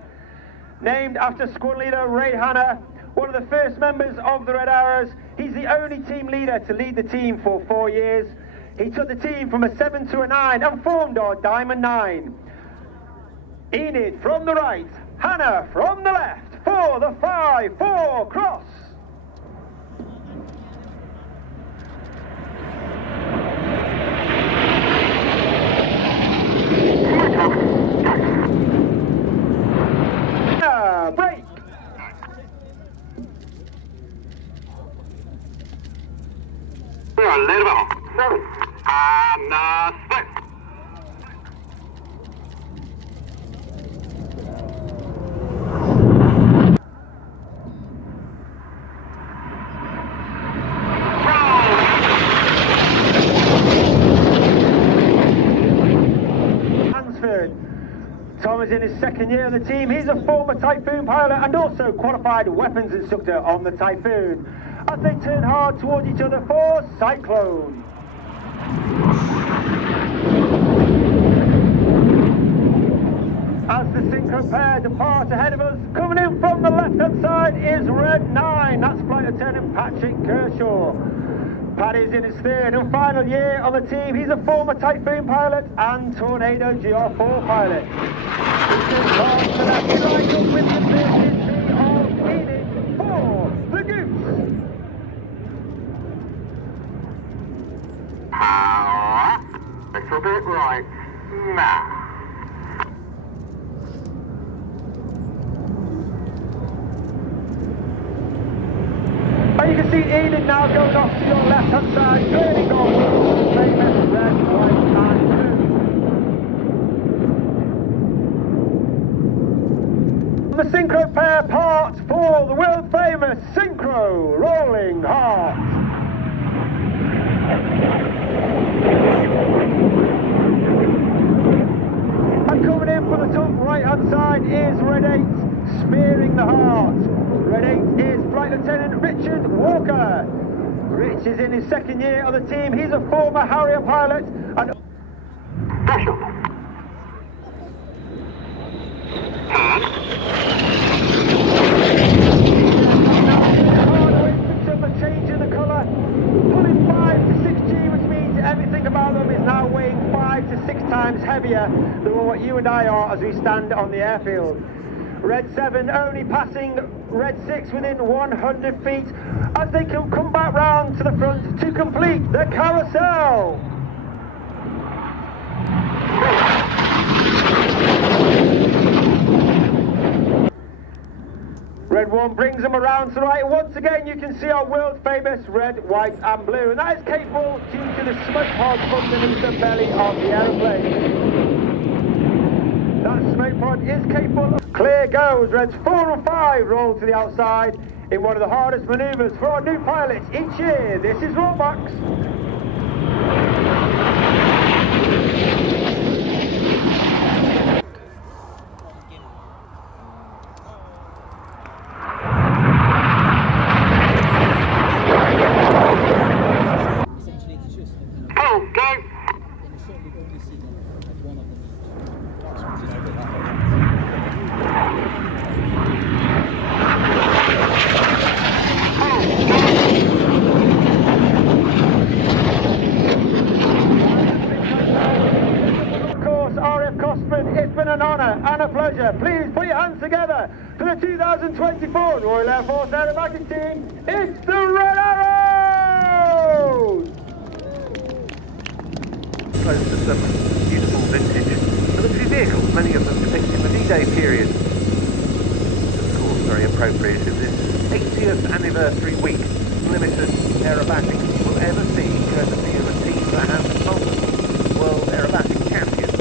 named after squad leader Ray Hannah, one of the first members of the Red Arrows. He's the only team leader to lead the team for 4 years. He took the team from a 7 to a 9 and formed our Diamond 9. Enid from the right, Hannah from the left for the 5-4 cross. Break. A little bit. And split. Tom is in his second year of the team. He's a former Typhoon pilot and also qualified weapons instructor on the Typhoon. As they turn hard towards each other for Cyclone. As the synchro pair depart ahead of us, coming in from the left-hand side is Red 9. That's Flight Lieutenant Patrick Kershaw. Paddy's in his third and final year on the team. He's a former Typhoon pilot and Tornado GR4 pilot. He turns hard to the left, right up with the first of Enid for the Goose. Little bit right. Now. And you can see Enid now going off to your left-hand side, turning off famous red, white and blue. The synchro pair parts for the world-famous synchro rolling heart. And coming in from the top right-hand side is Red 8, spearing the heart. Red 8 is Flight Lieutenant Richard Walker. Rich is in his second year of the team. He's a former Harrier pilot and... Changing the colour, pulling 5 to 6G, which means everything about them is now weighing 5 to 6 times heavier than what you and I are as we stand on the airfield. Red 7 only passing Red 6 within 100 feet as they can come back round to the front to complete the carousel. Red 1 brings them around to the right. Once again, you can see our world famous red, white and blue. And that is capable due to the smoke pod underneath the belly of the aeroplane. That smoke pod is capable of... Clear goes. Reds 4 and 5 roll to the outside in one of the hardest manoeuvres for our new pilots each year. This is Rollbox. Please put your hands together for the 2024 Royal Air Force Aerobatic Team. It's the Red Arrows! Close to some beautiful vintage military vehicles, many of them depicting the D-Day period. Of course, very appropriate in this 80th anniversary week. Limited aerobatic will ever see, courtesy of a team that has multiple world aerobatic champions.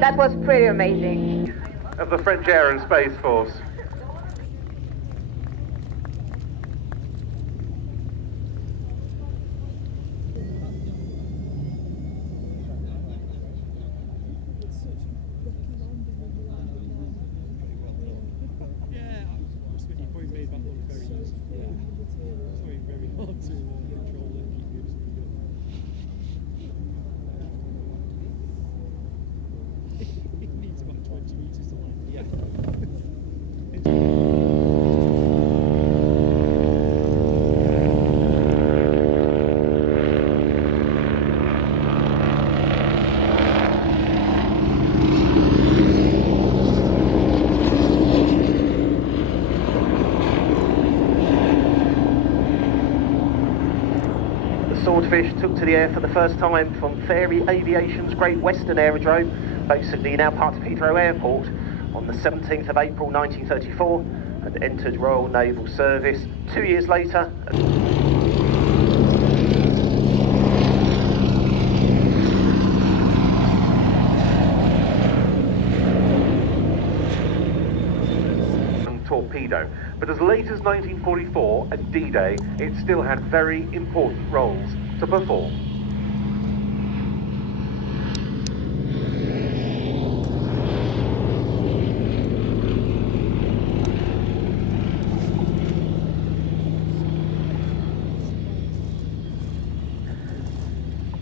That was pretty amazing. Of the French Air and Space Force. Swordfish took to the air for the first time from Fairey Aviation's Great Western Aerodrome, basically now part of Heathrow Airport, on the 17th of April 1934 and entered Royal Naval Service 2 years later. Torpedo, but as late as 1944 at D-Day it still had very important roles to perform.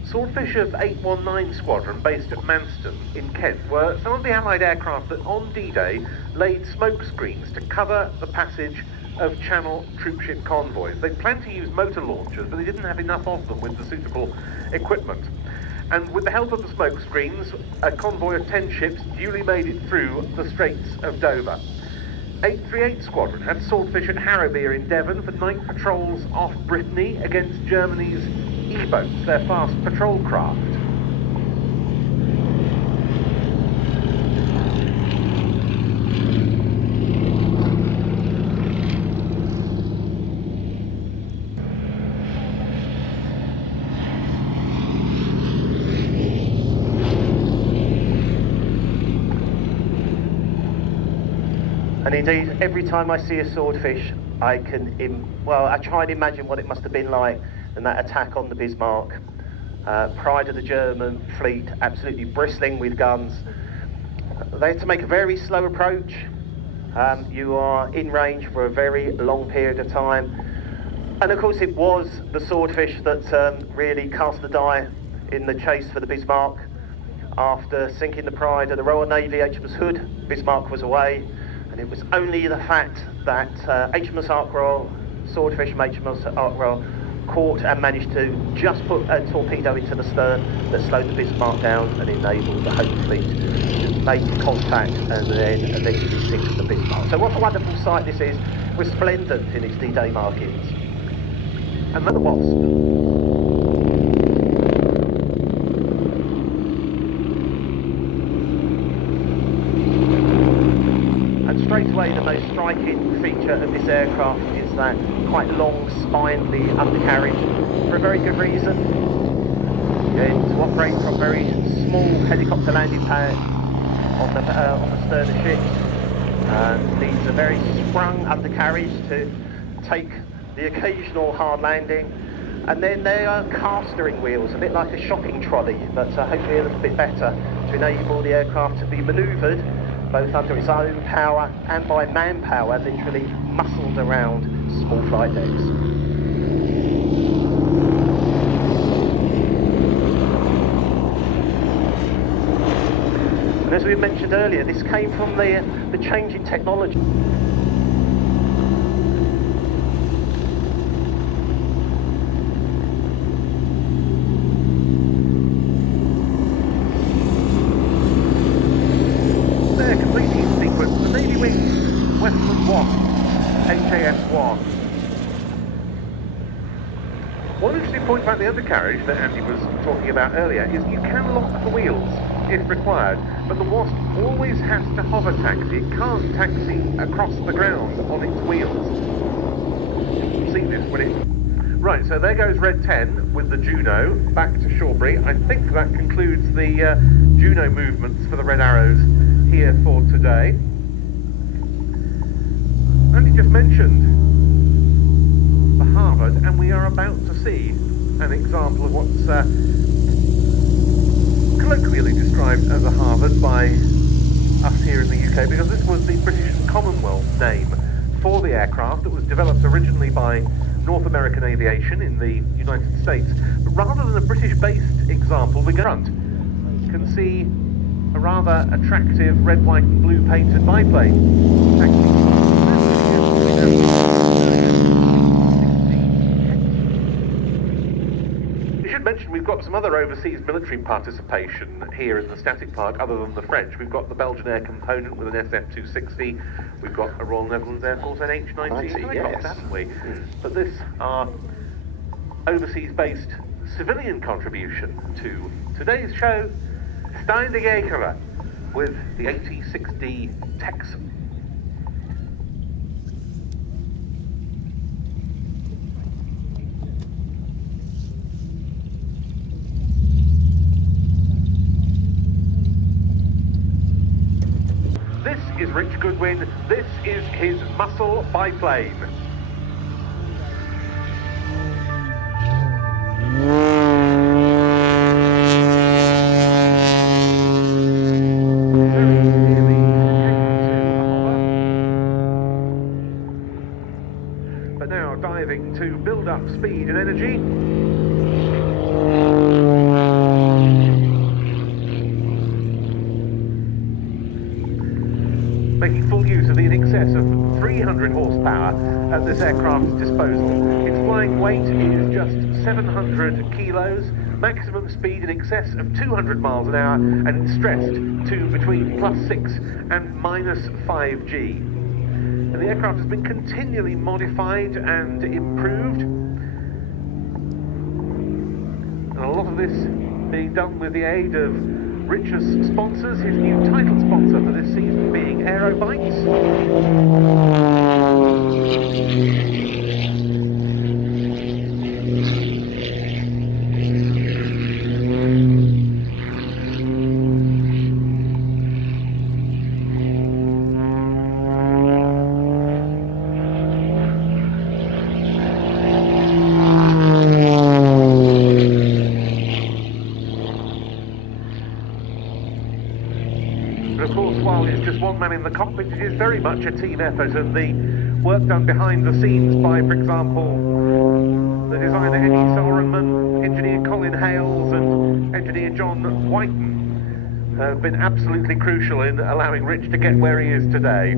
Swordfish of 819 Squadron, based at Manston in Kent, were some of the Allied aircraft that on D-Day laid smoke screens to cover the passage of Channel troopship convoys. They planned to use motor launchers, but they didn't have enough of them with the suitable equipment. And with the help of the smoke screens, a convoy of 10 ships duly made it through the Straits of Dover. 838 Squadron had Swordfish at Harrowby in Devon for night patrols off Brittany against Germany's E-boats, their fast patrol craft. And indeed, every time I see a Swordfish, I try and imagine what it must have been like in that attack on the Bismarck. Pride of the German fleet, absolutely bristling with guns. They had to make a very slow approach. You are in range for a very long period of time. And of course it was the Swordfish that really cast the die in the chase for the Bismarck. After sinking the Pride of the Royal Navy, HMS Hood, Bismarck was away, and it was only the fact that HMS Ark Royal, Swordfish and HMS Ark Royal caught and managed to just put a torpedo into the stern that slowed the Bismarck down and enabled the Home Fleet to make contact and then eventually sink the Bismarck. So what a wonderful sight this is, resplendent in its D-Day markings. And then the Wasp. Straight away, the most striking feature of this aircraft is that quite long, spindly undercarriage, for a very good reason. To operate from very small helicopter landing pad on the stern of ships, needs a very sprung undercarriage to take the occasional hard landing. And then there are castering wheels, a bit like a shocking trolley, but hopefully a little bit better, to enable the aircraft to be manoeuvred both under its own power and by manpower, literally muscled around small flight decks. And as we mentioned earlier, this came from the change in technology. Westland Wasp, HAS-1. One interesting point about the undercarriage that Andy was talking about earlier is you can lock the wheels if required, but the Wasp always has to hover taxi. It can't taxi across the ground on its wheels. You've seen this when it... Right, so there goes Red 10 with the Juno back to Shawbury. I think that concludes the Juno movements for the Red Arrows here for today. Andy just mentioned the Harvard, and we are about to see an example of what's colloquially described as a Harvard by us here in the UK, because this was the British Commonwealth name for the aircraft that was developed originally by North American Aviation in the United States. But rather than a British-based example, we can see a rather attractive red, white and blue painted biplane. We should mention we've got some other overseas military participation here in the static park other than the French. We've got the Belgian Air Component with an SF-260. We've got a Royal Netherlands Air Force NH-19 helicopter, haven't we? But this are overseas-based civilian contribution to today's show, Stein de Jager with the 86D Texan. This is Rich Goodwin. This is his muscle biplane. But now diving to build up speed and energy. Making full use of the in excess of 300 horsepower at this aircraft's disposal. Its flying weight is just 700 kilos, maximum speed in excess of 200 miles an hour, and it's stressed to between +6 and -5 G. And the aircraft has been continually modified and improved. And a lot of this being done with the aid of Rich's sponsors, his new title sponsor for this season being Aerobatic. Man in the cockpit, it is very much a team effort, and the work done behind the scenes by, for example, Engineer John Whiten have been absolutely crucial in allowing Rich to get where he is today.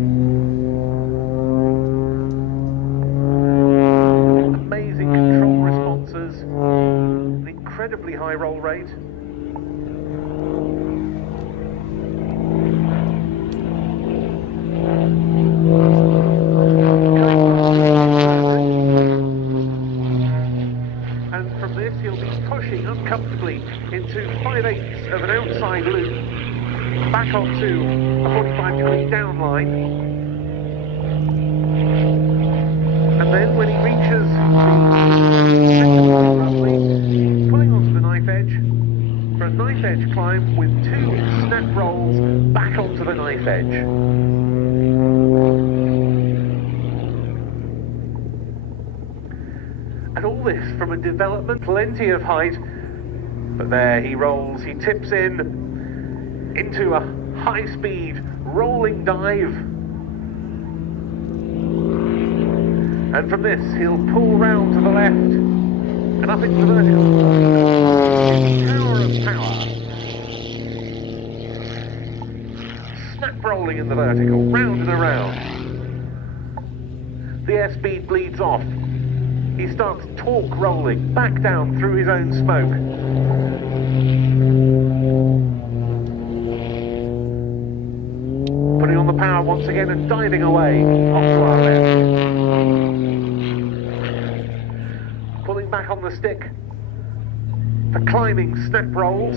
Amazing control responses, an incredibly high roll rate. And from this he'll be pushing uncomfortably into 5/8 of an outside loop, back onto a 45-degree downline. And then when he reaches the runway, pulling onto the knife edge for a knife edge climb with 2 snap rolls back onto the knife edge. And all this from a development, plenty of height, but there he rolls, he tips in into a high-speed rolling dive. And from this he'll pull round to the left and up into the vertical. Tower of power. Snap rolling in the vertical, round and around. The airspeed bleeds off. He starts torque rolling back down through his own smoke. Putting on the power once again and diving away off to our left. Pulling back on the stick. The climbing snap rolls.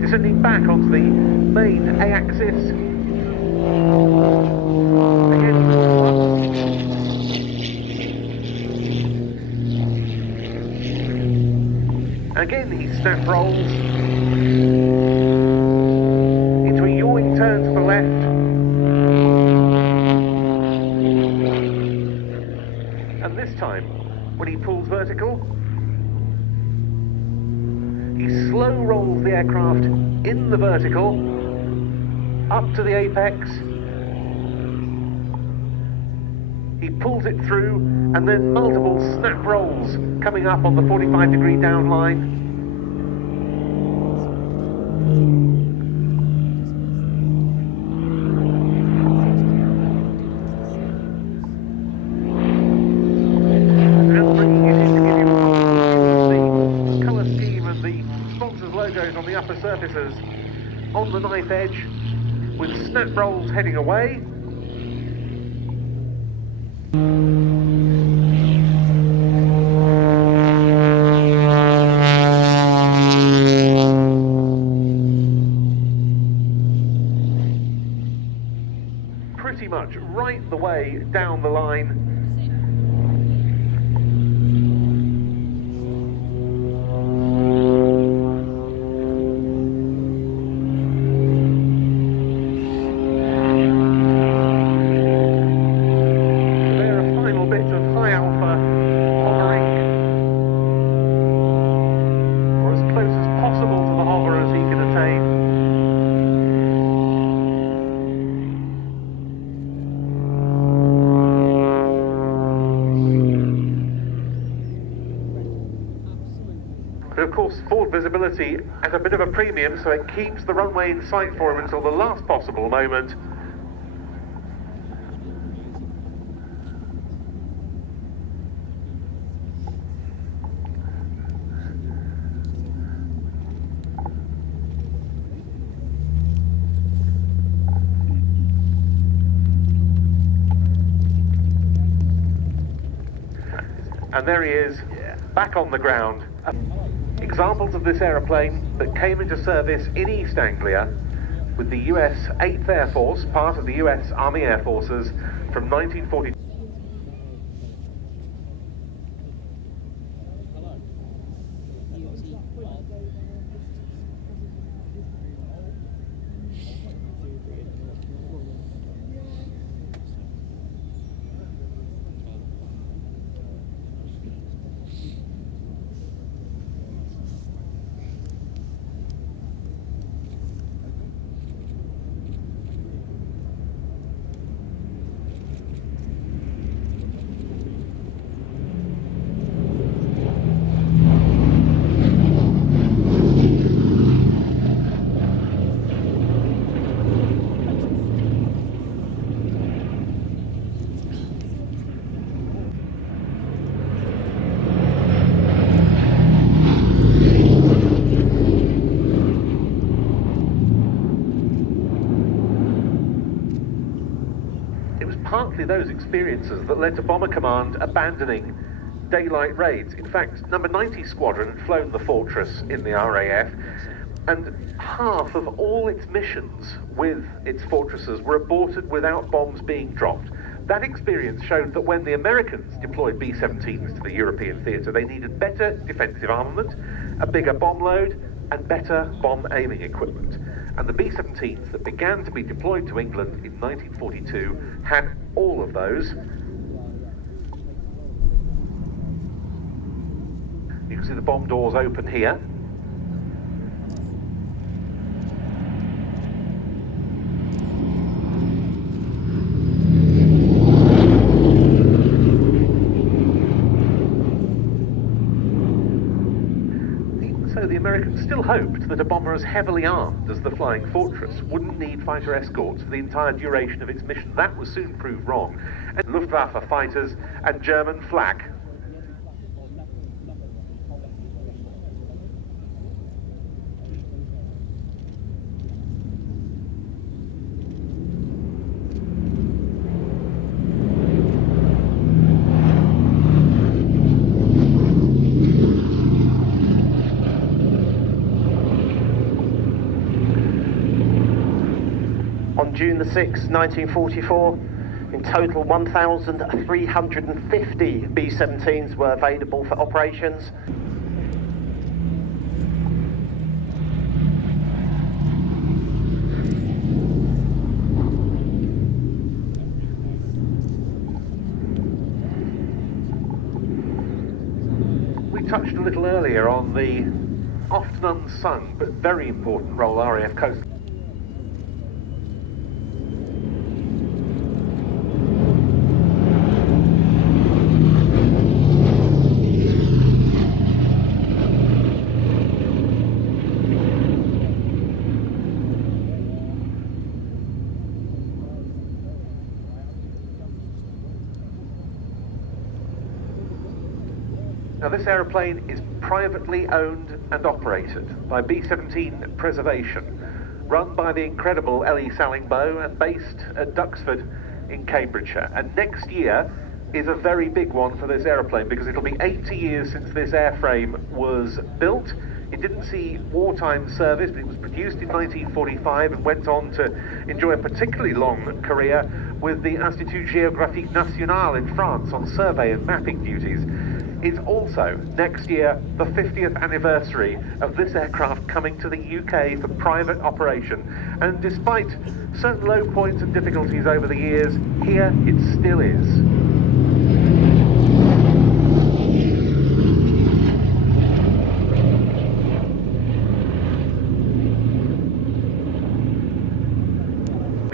Descending back onto the main A-axis. Again he snap rolls into a yawing turn to the left. And this time, when he pulls vertical, he slow rolls the aircraft in the vertical, up to the apex. He pulls it through, and then multiple snap rolls coming up on the 45-degree down line. Surfaces on the knife edge with snap rolls heading away. Pretty much right the way down the line. Of course, forward visibility at a bit of a premium, so it keeps the runway in sight for him until the last possible moment. And there he is, back on the ground. Examples of this aeroplane that came into service in East Anglia with the US 8th Air Force, part of the US Army Air Forces, from 1942. partly those experiences that led to Bomber Command abandoning daylight raids. In fact, number 90 Squadron had flown the Fortress in the RAF, and half of all its missions with its Fortresses were aborted without bombs being dropped. That experience showed that when the Americans deployed B-17s to the European theatre, they needed better defensive armament, a bigger bomb load, and better bomb aiming equipment. And the B-17s that began to be deployed to England in 1942 had all of those. You can see the bomb doors open here. The Americans still hoped that a bomber as heavily armed as the Flying Fortress wouldn't need fighter escorts for the entire duration of its mission. That was soon proved wrong. And Luftwaffe fighters and German flak. June the 6th, 1944, in total 1,350 B-17s were available for operations. We touched a little earlier on the often unsung but very important role RAF Coast. Now this aeroplane is privately owned and operated by B-17 Preservation, run by the incredible Ellie Sallingboe and based at Duxford in Cambridgeshire. And next year is a very big one for this aeroplane because it'll be 80 years since this airframe was built. It didn't see wartime service, but it was produced in 1945 and went on to enjoy a particularly long career with the Institut Géographique National in France on survey and mapping duties. It's also, next year, the 50th anniversary of this aircraft coming to the UK for private operation. And despite certain low points and difficulties over the years, here it still is.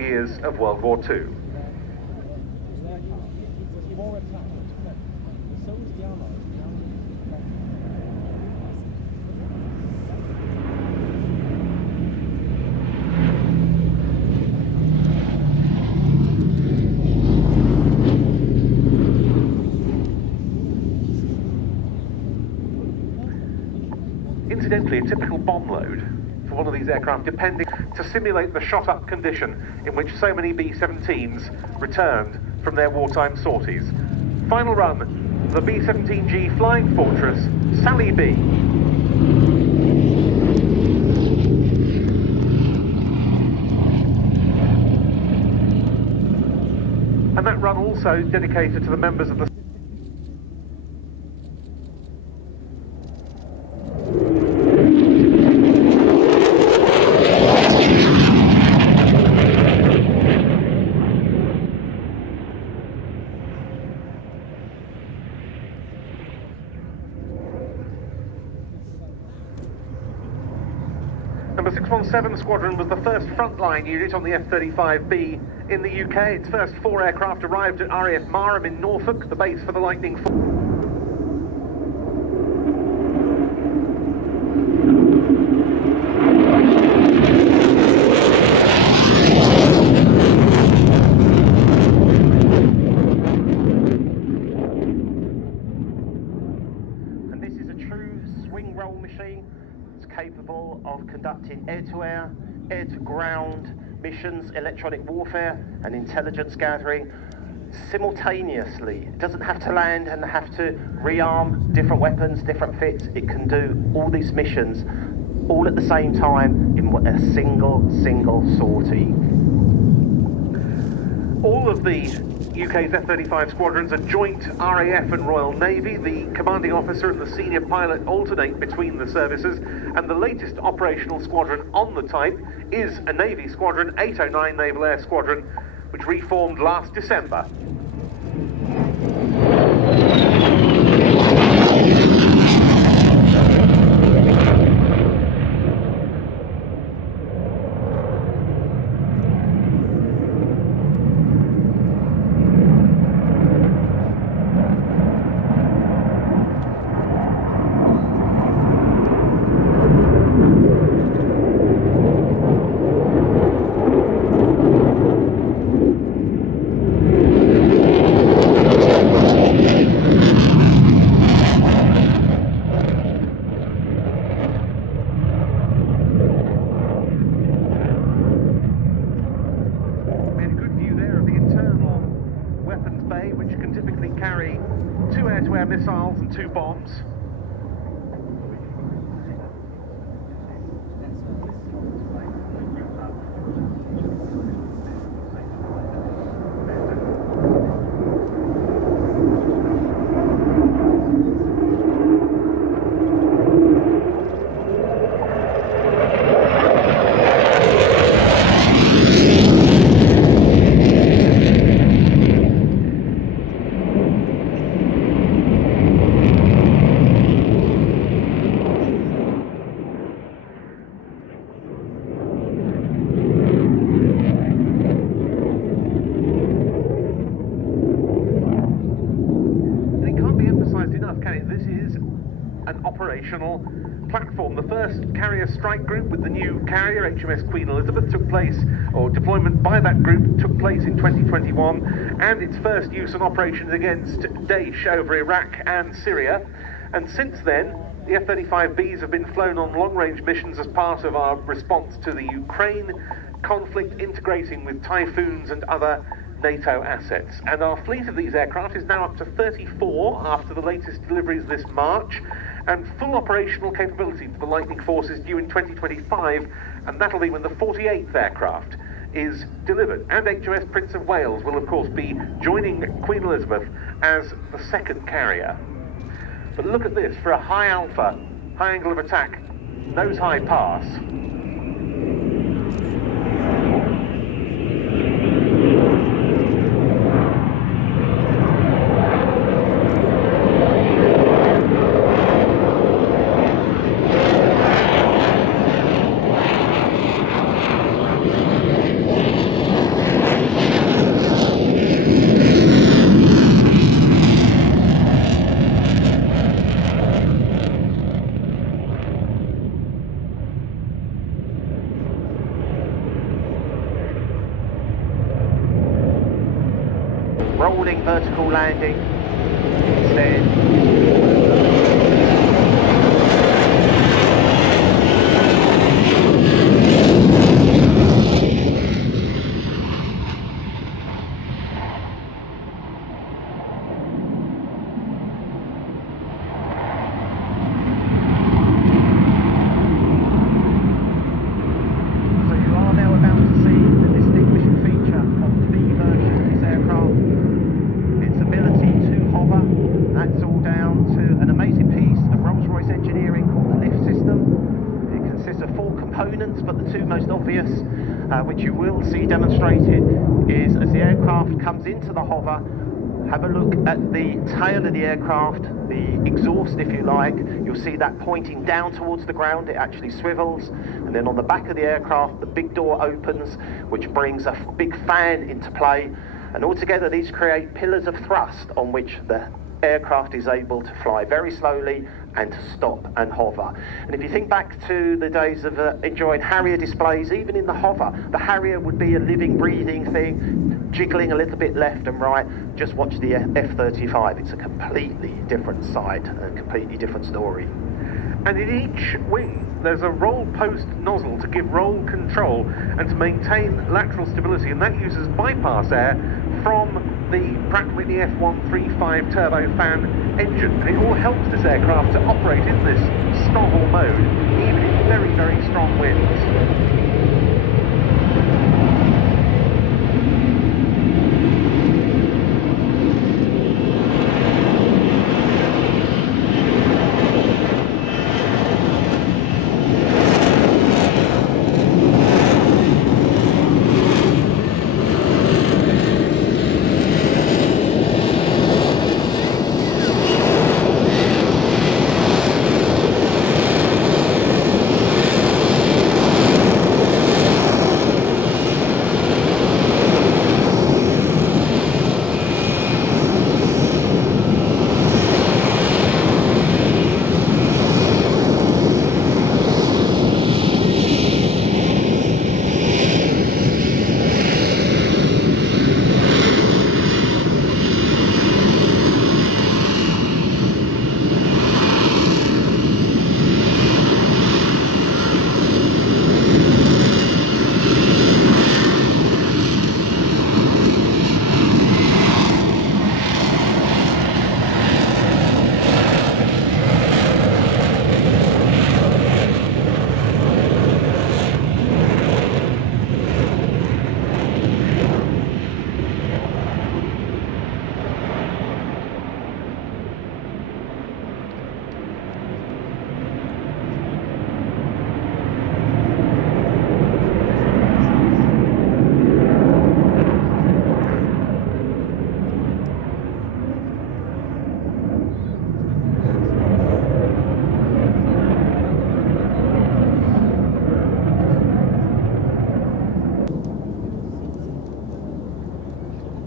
Years of World War II. Incidentally, a typical bomb load for one of these aircraft, depending to simulate the shot-up condition in which so many B-17s returned from their wartime sorties. Final run, the B-17G Flying Fortress, Sally B. And that run also dedicated to the members of the Number 617 Squadron was the first frontline unit on the F-35B in the UK. Its first 4 aircraft arrived at RAF Marham in Norfolk, the base for the Lightning IV. And this is a true swing roll machine. Capable of conducting air-to-air, air-to-ground missions, electronic warfare and intelligence gathering, simultaneously. It doesn't have to land and have to rearm different weapons, different fits. It can do all these missions all at the same time in a single sortie. All of the UK's F-35 squadrons are joint RAF and Royal Navy. The commanding officer and the senior pilot alternate between the services, and the latest operational squadron on the type is a Navy squadron, 809 Naval Air Squadron, which reformed last December. Missiles and 2 bombs. Platform. The first carrier strike group with the new carrier HMS Queen Elizabeth took place, or deployment by that group took place in 2021, and its first use on operations against Daesh over Iraq and Syria. And since then, the F-35Bs have been flown on long-range missions as part of our response to the Ukraine conflict, integrating with Typhoons and other NATO assets. And our fleet of these aircraft is now up to 34 after the latest deliveries this March, and full operational capability for the Lightning Force is due in 2025, and that'll be when the 48th aircraft is delivered. And HMS Prince of Wales will of course be joining Queen Elizabeth as the second carrier. But look at this, for a high alpha, high angle of attack, nose high pass. Rolling vertical landing instead. But the two most obvious, which you will see demonstrated, is as the aircraft comes into the hover, have a look at the tail of the aircraft, the exhaust if you like. You'll see that pointing down towards the ground. It actually swivels, and then on the back of the aircraft the big door opens, which brings a big fan into play, and altogether these create pillars of thrust on which the aircraft is able to fly very slowly and to stop and hover. And if you think back to the days of enjoying Harrier displays, even in the hover, the Harrier would be a living, breathing thing, jiggling a little bit left and right. Just watch the F-35. It's a completely different sight and a completely different story. And in each wing there's a roll post nozzle to give roll control and to maintain lateral stability, and that uses bypass air from the Pratt & Whitney F135 turbofan engine. It all helps this aircraft to operate in this snowball mode, even in very, very strong winds.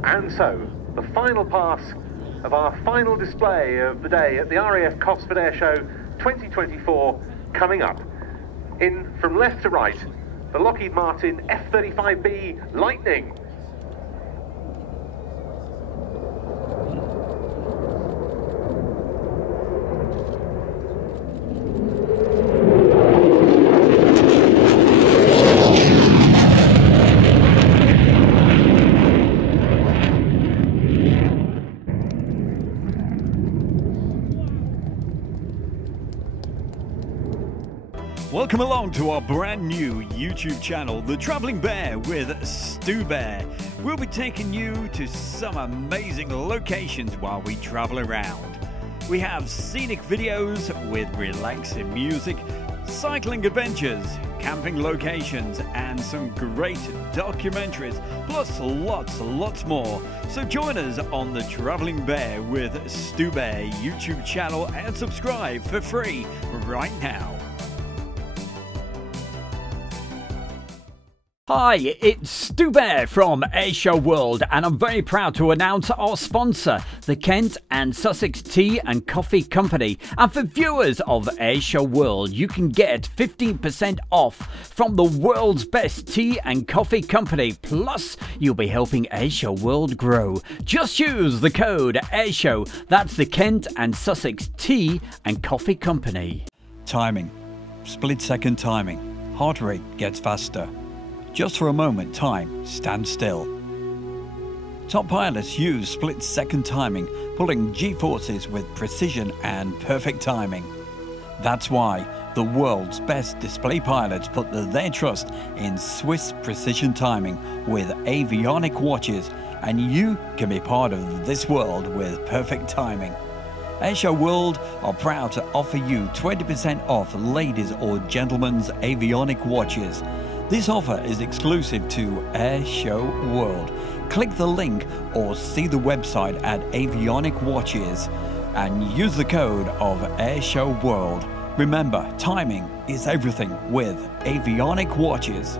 And so, the final pass of our final display of the day at the RAF Cosford Airshow 2024 coming up. In from left to right, the Lockheed Martin F-35B Lightning. Welcome along to our brand new YouTube channel, The Travelling Bear with Stu Bear. We'll be taking you to some amazing locations while we travel around. We have scenic videos with relaxing music, cycling adventures, camping locations, and some great documentaries, plus lots more. So join us on The Travelling Bear with Stu Bear YouTube channel and subscribe for free right now. Hi, it's Stu Bear from Airshow World, and I'm very proud to announce our sponsor, the Kent and Sussex Tea and Coffee Company. And for viewers of Airshow World, you can get 15% off from the world's best tea and coffee company. Plus, you'll be helping Airshow World grow. Just use the code Airshow. That's the Kent and Sussex Tea and Coffee Company. Timing. Split-second timing. Heart rate gets faster. Just for a moment, time stands still. Top pilots use split-second timing, pulling G-forces with precision and perfect timing. That's why the world's best display pilots put their trust in Swiss precision timing with avionic watches, and you can be part of this world with perfect timing. Airshow World are proud to offer you 20% off ladies' or gentlemen's avionic watches. This offer is exclusive to Airshow World. Click the link or see the website at Avionic Watches and use the code of Airshow World. Remember, timing is everything with Avionic Watches.